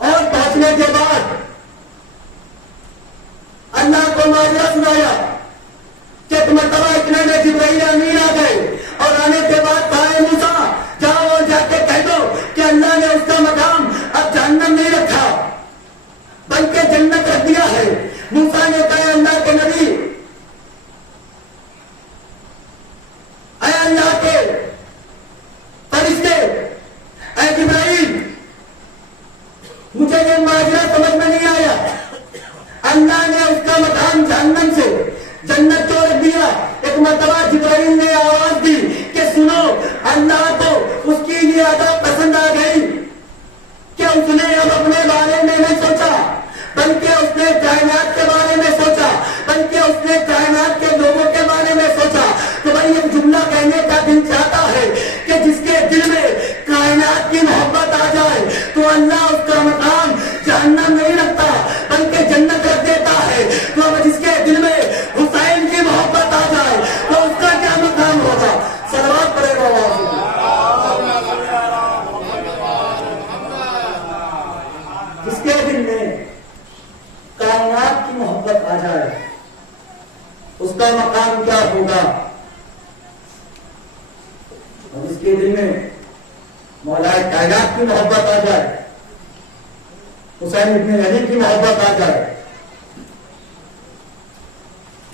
और पहुंचने के बाद अल्लाह को माजरा सुनाया कि एक मरतबा इतने में जिब्राइल अमीन आ गए और आने के बाद कहा मूसा जाओ और जाके कह दो कि अल्लाह ने उसका मकाम अब जहन्नम नहीं रखा बल्कि जन्नत रख दिया है। मूसा ने कहा अल्लाह के नबी, ऐ अल्लाह के फरिश्ते, ऐ जिब्राइल, मुझे ये माजरा समझ में नहीं आया। अल्लाह ने उसका मकाम जहन्नम से जन्नत को रख दिया। एक मरतबा जिब्राइल ने आवाज दी कि सुनो, अल्लाह को उसकी ये अदा पसंद आ गई कि उसने अब अपने बारे में नहीं सोचा बल्कि उसने कायनात के बारे में सोचा, बल्कि उसने कायनात के लोगों के बारे में सोचा। तो भाई ये जुमला कहने का दिल चाहता है कि जिसके दिल में कायनात की मोहब्बत आ जाए तो अल्लाह उसका मकाम जहन्नम नहीं रखता बल्कि जन्नत रख देता है। तो अब जिसके दिल में हुसैन की मोहब्बत आ जाए तो उसका क्या मकाम होगा? सलवात पड़ेगा जिसके दिल में कायनात की मोहब्बत आ जाए उसका मकाम क्या होगा? और जिसके दिल में मौलाए कायनात की मोहब्बत आ जाए, हुसैन इब्न अली की मोहब्बत आ जाए,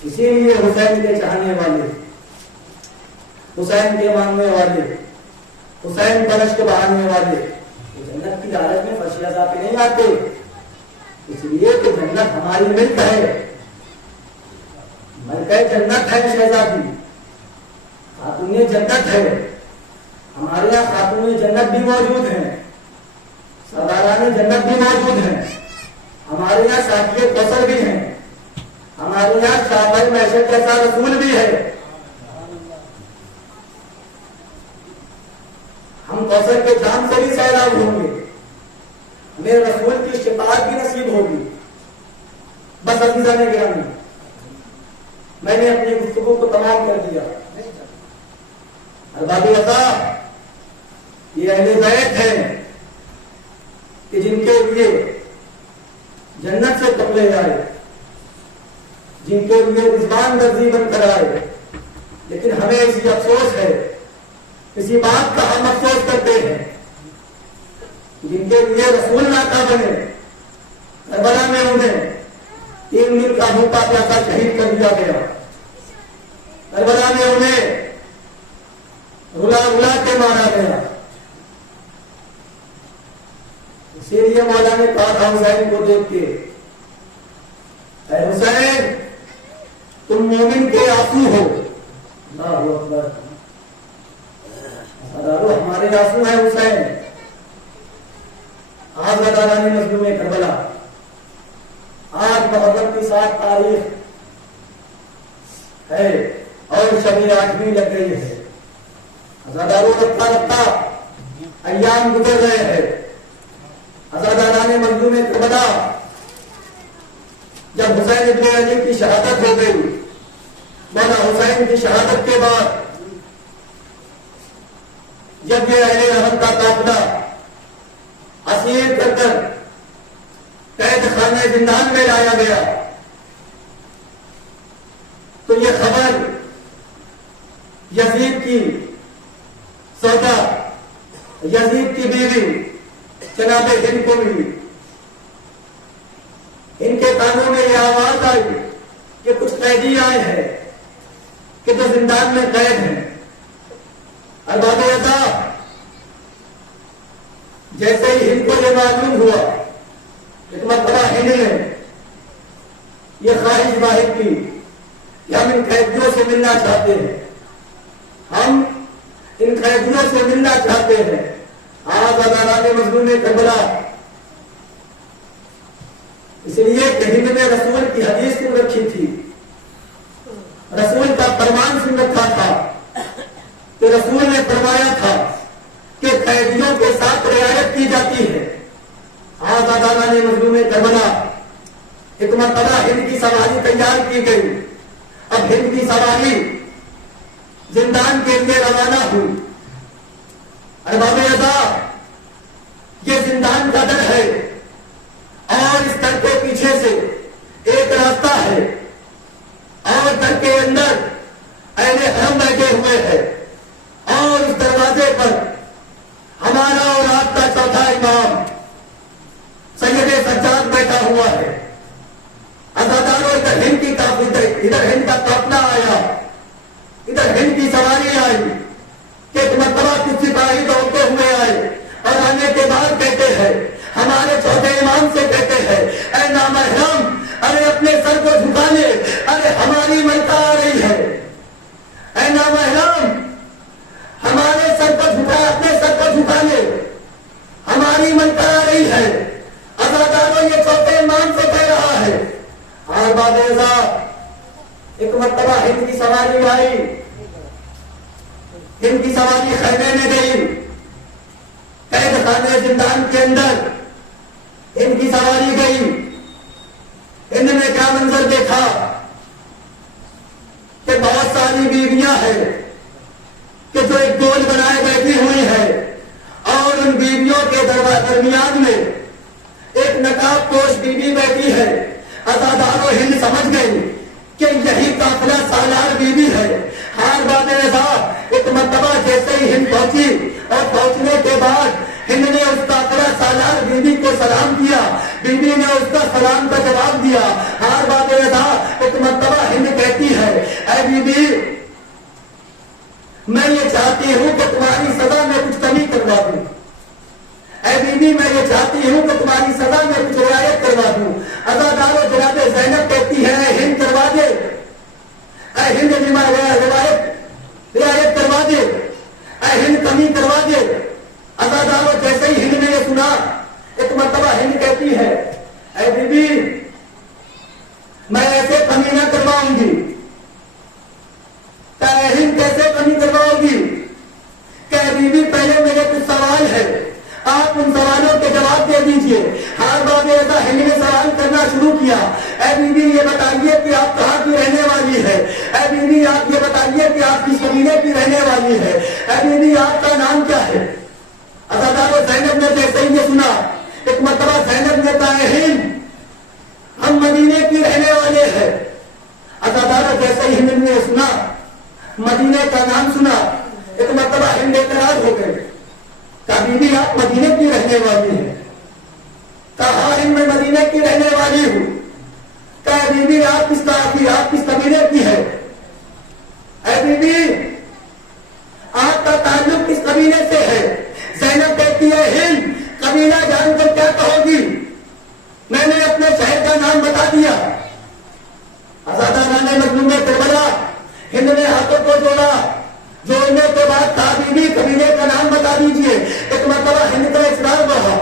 इसीलिए हुसैन के चाहने वाले, हुसैन के मानने वाले, हुसैन पर अश्क बहाने वाले जन्नत की लालच में फर्शियाजा पे नहीं आते, इसलिए कि जन्नत हमारी मिल्क है, मलके जन्नत है, शहजादी खातूने जन्नत है। हमारे यहाँ खातूने जन्नत भी मौजूद है, सरदाराने जन्नत भी मौजूद है, हमारे यहाँ साथी कौसर भी हैं, हमारे यहाँ शाहबाई मैशर जैसा रसूल भी है। हम कौसर के जाम से भी सैलाब होंगे, मेरे रसूल की शिफाअत भी नसीब होगी। बस अजीजा ने गिरामी, मैंने अपनी गुफ्तगू को तमाम कर दिया। अरबाबी अता ये अहले बैत हैं कि जिनके लिए जन्नत से कमले आए, जिनके लिए रिजवान दर्जी बनकर आए, लेकिन हमें इसी अफसोस है, इसी बात का हम अफसोस करते हैं जिनके लिए रसूल नाता बने, करबला में उन्हें 3 दिन का भूखा प्यासा शहीद कर दिया गया, करबला में उन्हें रुला रुला के मारा गया। इसीलिए मौला ने कहा था हुसैन को देख के, ऐ हुसैन तुम मोमिन के आंसू हो। अल्लाहू अकबर, हमारे आंसू है हुसैन। आज बतारानी मजलूम में करबला, आज मुहर्रम की 7 तारीख है और शब 8वीं लग गई है। हज़ारों रफ्ता रफ्ता अय्याम गुजर रहे हैं। हज़ाराने मजलूम में करबला जब हुसैन इब्न अली की शहादत हो गई, मौला हुसैन की शहादत के बाद जब ये अहले रहम का काफिला असीर कर कैद खाने जिंदान में लाया गया तो ये खबर यजीद की सौदा, यजीद की बीवी जनाबे हिंद को मिली। इनके कानों में यह आवाज आई कि कुछ कैदी आए हैं कि जो जिंदान में कैद हैं। अरबाब अता जैसे ही हिंद को यह मालूम हुआ, एक मरतबा हिंद ने यह ख्वाहिश जाहिर की कि हम इन कैदियों से मिलना चाहते हैं, हम इन कैदियों से मिलना चाहते हैं। आज अदालत मजलूम में करबला, इसलिए कि हिंद में रसूल की हदीस सुन रखी थी, रसूल का फरमान सुन रखा था कि रसूल ने फरमाया था कि कैदियों के साथ रियायत की जाती है। आज अज़ादाना ने मजलूम करबला एक मरतबा हिंद की सवारी तैयार की गई। अब हिंद की सवारी जिंदान के लिए रवाना हुई। अरबाब अज़ा, ये जिंदान का दर है और इस दर के पीछे से एक रास्ता है और दर के अंदर अहले हरम बैठे हुए हैं और उस दरवाजे पर हमारा और आपका चौथा इमाम सैयद सज्जाद बैठा हुआ है। अज़ादारों, इधर हिंद की इधर हिंद का काफिला आया, इधर हिंद की सवारी आई कि एक मरतबा कुछ सिपाही दौड़ते हुए आए और आने के बाद कहते हैं, हमारे चौथे इमाम से कहते हैं, ऐ नामहरम, अरे अपने सर को झुका ले, अरे हमारी मलका आ रही है। ऐ नामहरम, हमारे सर को झुका, अपने सर को झुका ले, हमारी मलका आ रही है। अज़ादारों, ये चौथे इमाम से कह रहा है। और बादशाह, एक मरतबा हिंद की सवारी आई, हिंद की सवारी खैमे में गई, कैद खाने जिंदान के अंदर हिंद की सवारी गई। हिंद ने क्या मंजर देखा कि बहुत सारी बीवियां हैं कि जो एक गोल बनाए बैठी हुई है और उन बीवियों के दरमियान में एक नकाब पोश बीवी बैठी है। अज़ादारों, हिंद समझ गई कि यही काफिला सालार बीवी है। हार बादे साहब, एक मरतबा जैसे ही हिंद पहुंची और पहुंचने के बाद हिंद ने उस काफिला सालार बीवी को सलाम किया, बीवी ने उसका सलाम का जवाब दिया। हार बादे साहब, एक मरतबा हिंद कहती है, ऐ बीवी, मैं ये चाहती हूं कि तुम्हारी सजा में कुछ कमी करवा दूं। ऐ बीवी, मैं ये चाहती हूं कि तुम्हारी सजा में कुछ रियायत करवा दूं। अज़ादारों, जनाब ज़ैनब कहती है, हिंद करवा दे, ऐ हिंद रियायत करवा दे, ऐ हिंद कमी करवा दे। अज़ादारों, जैसे ही हिंद ने ये सुना, एक मरतबा हिंद कहती है, ऐ बीवी, मैं ऐसे कमी ना करवाऊंगी। क्या हिंद कैसे कमी करवाओगी? क्या बीवी, पहले मेरे कुछ सवाल है, आप उन सवालों के जवाब दे दीजिए। हर बार ऐसा हिंद ने सवाल करना शुरू किया, ऐ बीवी, ये बताइए कि आप कहाँ की रहने वाली है। ऐ बीवी, आप ये बताइए कि आप किस कबीले की रहने वाली है। ऐ बीवी, आपका नाम क्या है। अज़ादारों, ज़ैनब ने जैसे ही ये सुना, एक मरतबा ज़ैनब ने कहा, हिंद, हम मदीने की रहने वाले हैं। अज़ादारों, जैसे ही हिंद ने सुना, मदीने का नाम सुना, एक मरतबा हिंद एतराज हो गए। कहा, बीवी, आप मदीने की रहने वाली है। कहा, हिंद, मैं मदीने की रहने वाली हूं। कहा, बीवी, आप किस कबीले की है। ऐ बीवी, आपका ताल्लुक किस कबीले से है। ज़ैनब कहती है, हिंद, कबीला जानकर क्या कहोगी, मैंने अपने शहर का नाम बता दिया। अज़ादाना ने मजलूम करबला, हिंद ने हाथों को जोड़ा, जोड़ने के बाद कहा, बीवी, कबीले का नाम बता दीजिए। एक मरतबा हिंद का इसरार बढ़ा।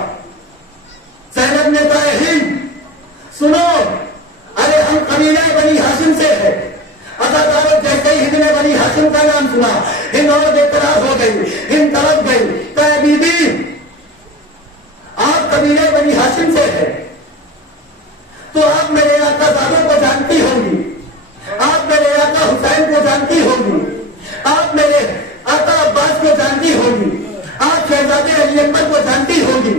ज़ैनब ने कहा, हिंद, सुनो, अरे हम कबीला बनी हाशिम से है। अज़ादारों, जैसे ही हिंद ने बनी हाशिम का नाम सुना, हिंद और बेकरार हो गई, हिंद तड़प गई। कहा, बीवी, आप कबीले बनी हाशिम से है तो आप मेरे आका ज़ादों को जानती होंगी, आप मेरे आका हुसैन को जानती होंगी, आप मेरे आका अब्बास को जानती होंगी, आप शहजादे अली अकबर को जानती होंगी।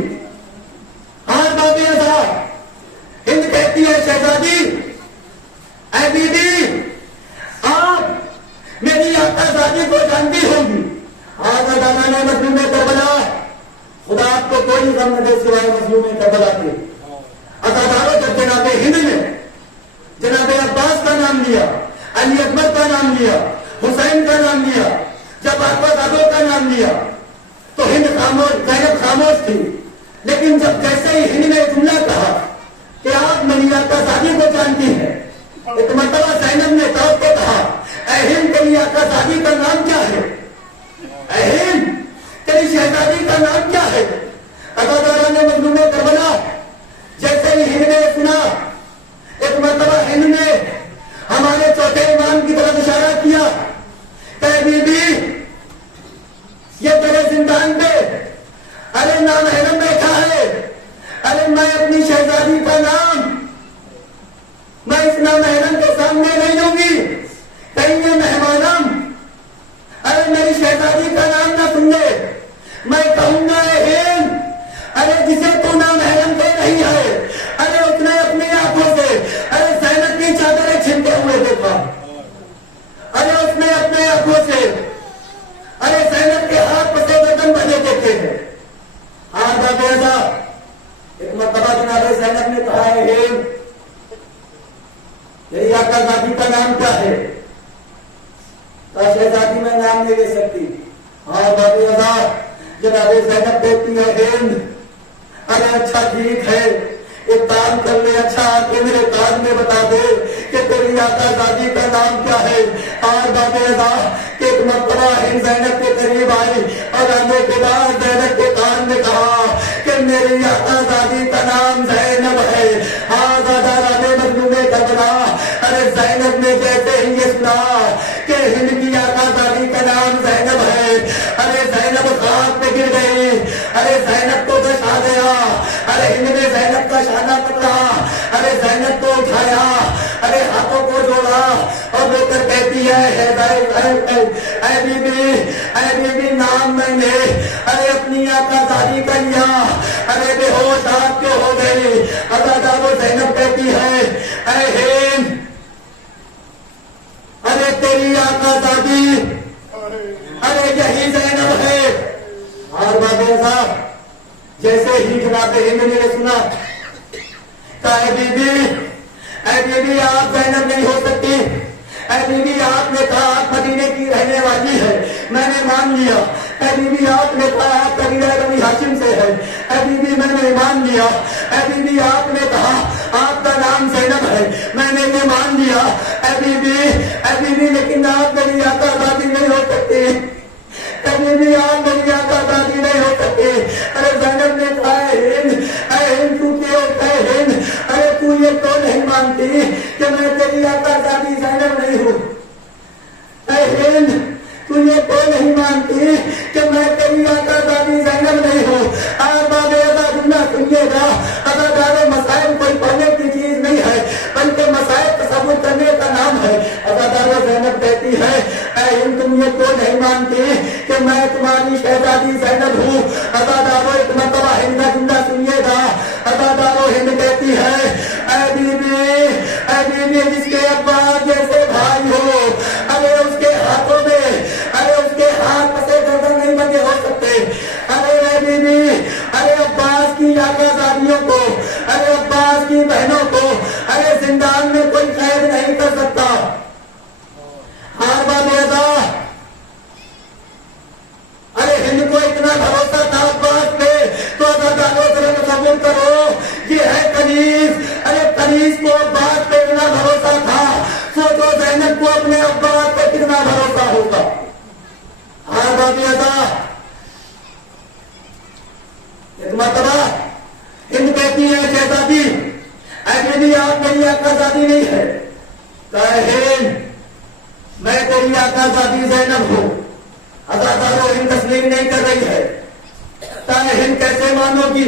आज बात यह था, हिंद कहती है, शहजादी, ऐ बीबी, आप मेरी आकाज़ादी को जानती होंगी। आज अज़ादाना ने मजलूम करबला, खुदा आपको कोई गम न दे सिवाय मजलूम करबला के। अज़ादारों, जब जनाबे हिंद ने जनाबे अब्बास का नाम लिया, अली अकबर का नाम लिया, हुसैन का नाम लिया, जब आकाज़ादों का नाम लिया, तो हिंद खामोश, ज़ैनब खामोश थी। लेकिन जब जैसे ही हिंद ने जुमला कहा कि आप मेरी आकाज़ादी को जानती हैं, एक मरतबा ज़ैनब ने तौर पे कहा, ऐ हिंद, तेरी आकाज़ादी का नाम क्या है। ऐ हिंद, तेरी शहजादी का नाम क्या है। अज़ादारों ने मजलूम करबला, जैसे ही हिंद ने सुना, एक मरतबा हिंद ने हमारे चौथे इमाम की तरफ इशारा किया, कहे, बीबी, ये तेरे जिंदान पे अरे नामहरम बैठा है, अरे मैं अपनी जिसे तू नाम हैरम तो नहीं है, अरे उसने अपनी आंखों से अरे ज़ैनब की चादरें छीनते हुए देखा। अरे उसने अपने आंखों से अरे ज़ैनब के हाथ पर से गर्दन बने देखे हैं। हाँ बाबा, एक मरतबा जनाब ज़ैनब ने कहा है, तेरी आका दादी का नाम क्या है? शहजादी में नाम नहीं ले सकती। हाँ बाबा, जनाब ज़ैनब कहती है, हिंद अरे अच्छा ठीक है, एक काम कर ले, अच्छा आके मेरे कान में बता दे कि तेरी आका दादी का नाम क्या है। और बाबा एक मरतबा हिंद ज़ैनब के करीब आई और आने के बाद ज़ैनब के कान में कहा कि मेरी आका दादी का नाम ज़ैनब है। हाँ दादा राधे मजनूने करबला, अरे ज़ैनब ने जैसे ही ये सुना कि हिंद की आका दादी का नाम ज़ैनब है, अरे ज़ैनब खाक पे गिर गई। अरे ज़ैनब को दर्द आ गया। अरे हिंद ने ज़ैनब का शाना पकड़ा, अरे ज़ैनब को उठाया, अरे हाथों को जोड़ा और लेकर कहती है, बीबी नाम मैंने अरे अपनी आका दादी का लिया, अरे बेहोश आप क्यों हो गई? अदा वो ज़ैनब कहती है, हिंद अरे तेरी आका दादी अरे यही ज़ैनब है। और बाबा साहब जैसे ही जनाब हिंद ने सुना, कहा बीबी आप ज़ैनब नहीं हो सकती। बीबी आपने कहा आप मदीने की रहने वाली है, मैंने मान लिया। बीबी आपने कहा आप कबीला बनी हाशिम से है, बीबी मैंने मान लिया। बीबी आपने कहा आपका नाम ज़ैनब है, मैंने ये मान लिया। बीबी लेकिन आप मेरी आका दादी नहीं हो सकती। बीबी आप मेरी आका दादी नहीं हो सकती। अरे ज़ैनब ने कहा, हिंद तू क्यों है? हिंद अरे तू ये तो नहीं मानती कि मैं तेरी आका दादी ज़ैनब नहीं हूँ। हिंद तू ये तो नहीं मानती कि मैं तेरी आका दादी ज़ैनब नहीं हूँ। बाबे अदा जुमला सुनिएगा, अदा दावे मसाइल कोई पढ़ने की चीज नहीं है, बल्कि मसाइल तसव्वुर करने का नाम है। अदा दावे ज़ैनब कहती है, हिंद तुम ये तो नहीं मानती कि मैं तुम्हारी शहजादी ज़ैनब हूँ। अदा दावो एक मरतबा हिंद का जुमला सुनिएगा। अदा दावो हिंद कहती है, बीबी जिसके अब्बा जैसे भाई हो, अरे उसके हाथों में अरे उसके हाथ से गर्दन नहीं बंधे हो सकते। अरे बीबी अरे अब्बास की आका दादियों को, अरे अब्बास की बहनों को अरे जिंदान में कोई कैद नहीं कर सकता। अरे हिंद को इतना भरोसा था अब्बास पे, तो तसव्वुर करो ये है कनीज। अरे कनीज को अब्बास पे इतना भरोसा था, सोचो ज़ैनब को अपने अब्बास पे कितना भरोसा होगा। एक मरतबा हिंद कहती है, शहजादी बीबी आप मेरी आका दादी नहीं है। हिंद मैं तेरी आका दादी ज़ैनब हूँ। अदादारो हिंद तस्लीम नहीं कर रही है। हिंद कैसे मानोगी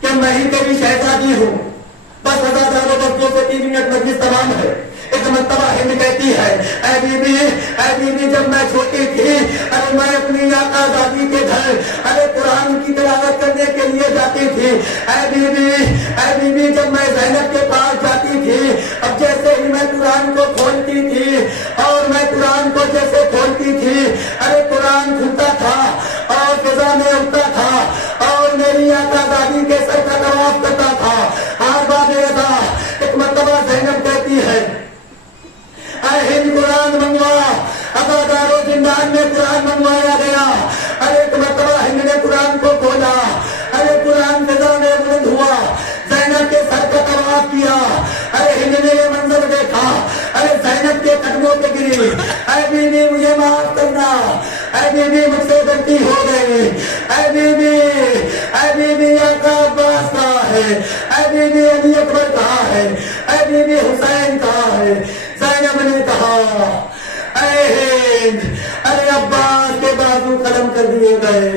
कि मैं ही तेरी शहजादी हूँ? बस अदादारो बस 2 से 3 मिनट मजलिस तमाम है। एक मरतबा हिंद कहती है, बीबी जब मैं छोटी थी, अरे मैं अपनी आका दादी के घर अरे कुरान की तिलावत करने के लिए जाती थी। बीबी जब मैं ज़ैनब के पास जाती थी, अब जैसे ही मैं कुरान को खोलती थी और मैं कुरान को जैसे खोलती थी, अरे कुरान खुलता था और फिजा में उठता था और मेरी आका दादी के सर का तवाफ करता था। हर बाबे एक मरतबा ज़ैनब कहती है, हिंद कुरान मंगवा। अदादारो जिंदान में कुरान मंगवाया गया। अरे एक मरतबा हिंद ने कुरान को खोला, अरे कुरान फिजा में बुलंद हुआ, ज़ैनब के सर का तवाफ किया। अरे हिंद ने ये मंजर देखा, अरे ज़ैनब के कदमों पे गिरी। बीबी मुझे माफ करना, बीबी मुझसे गलती हो गई। बीबी आका अब्बास कहाँ है? बीबी अली अकबर कहाँ है? बीबी हुसैन कहाँ है? ज़ैनब ने कहा, हिंद अरे अब्बास के बाजू कलम कर दिए गए,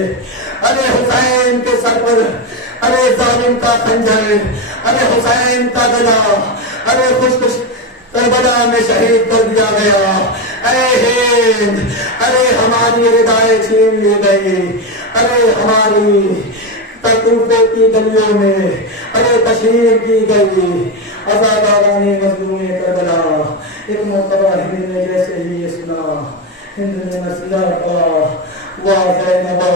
अरे हुसैन के सर पर अरे जालिम का खंजर, अरे हुसैन का गला अरे खुश करबला में शहीद कर दिया गया। हिंद अरे हमारी रिदाएं छीन ली गई, अरे हमारी तूफे की गलियों में अरे तशरीफ की गई आजादारा ने मजलूम करबला। एक मौका हिंद ने जैसे ही ये सुना, हिंद ने मसला पा वाह ज़ैनबा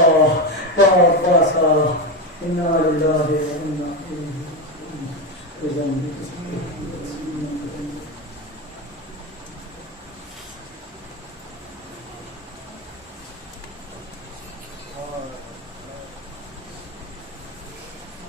पासा इन्ना लिल्लाहि व इन्ना इलैहि राजिऊन।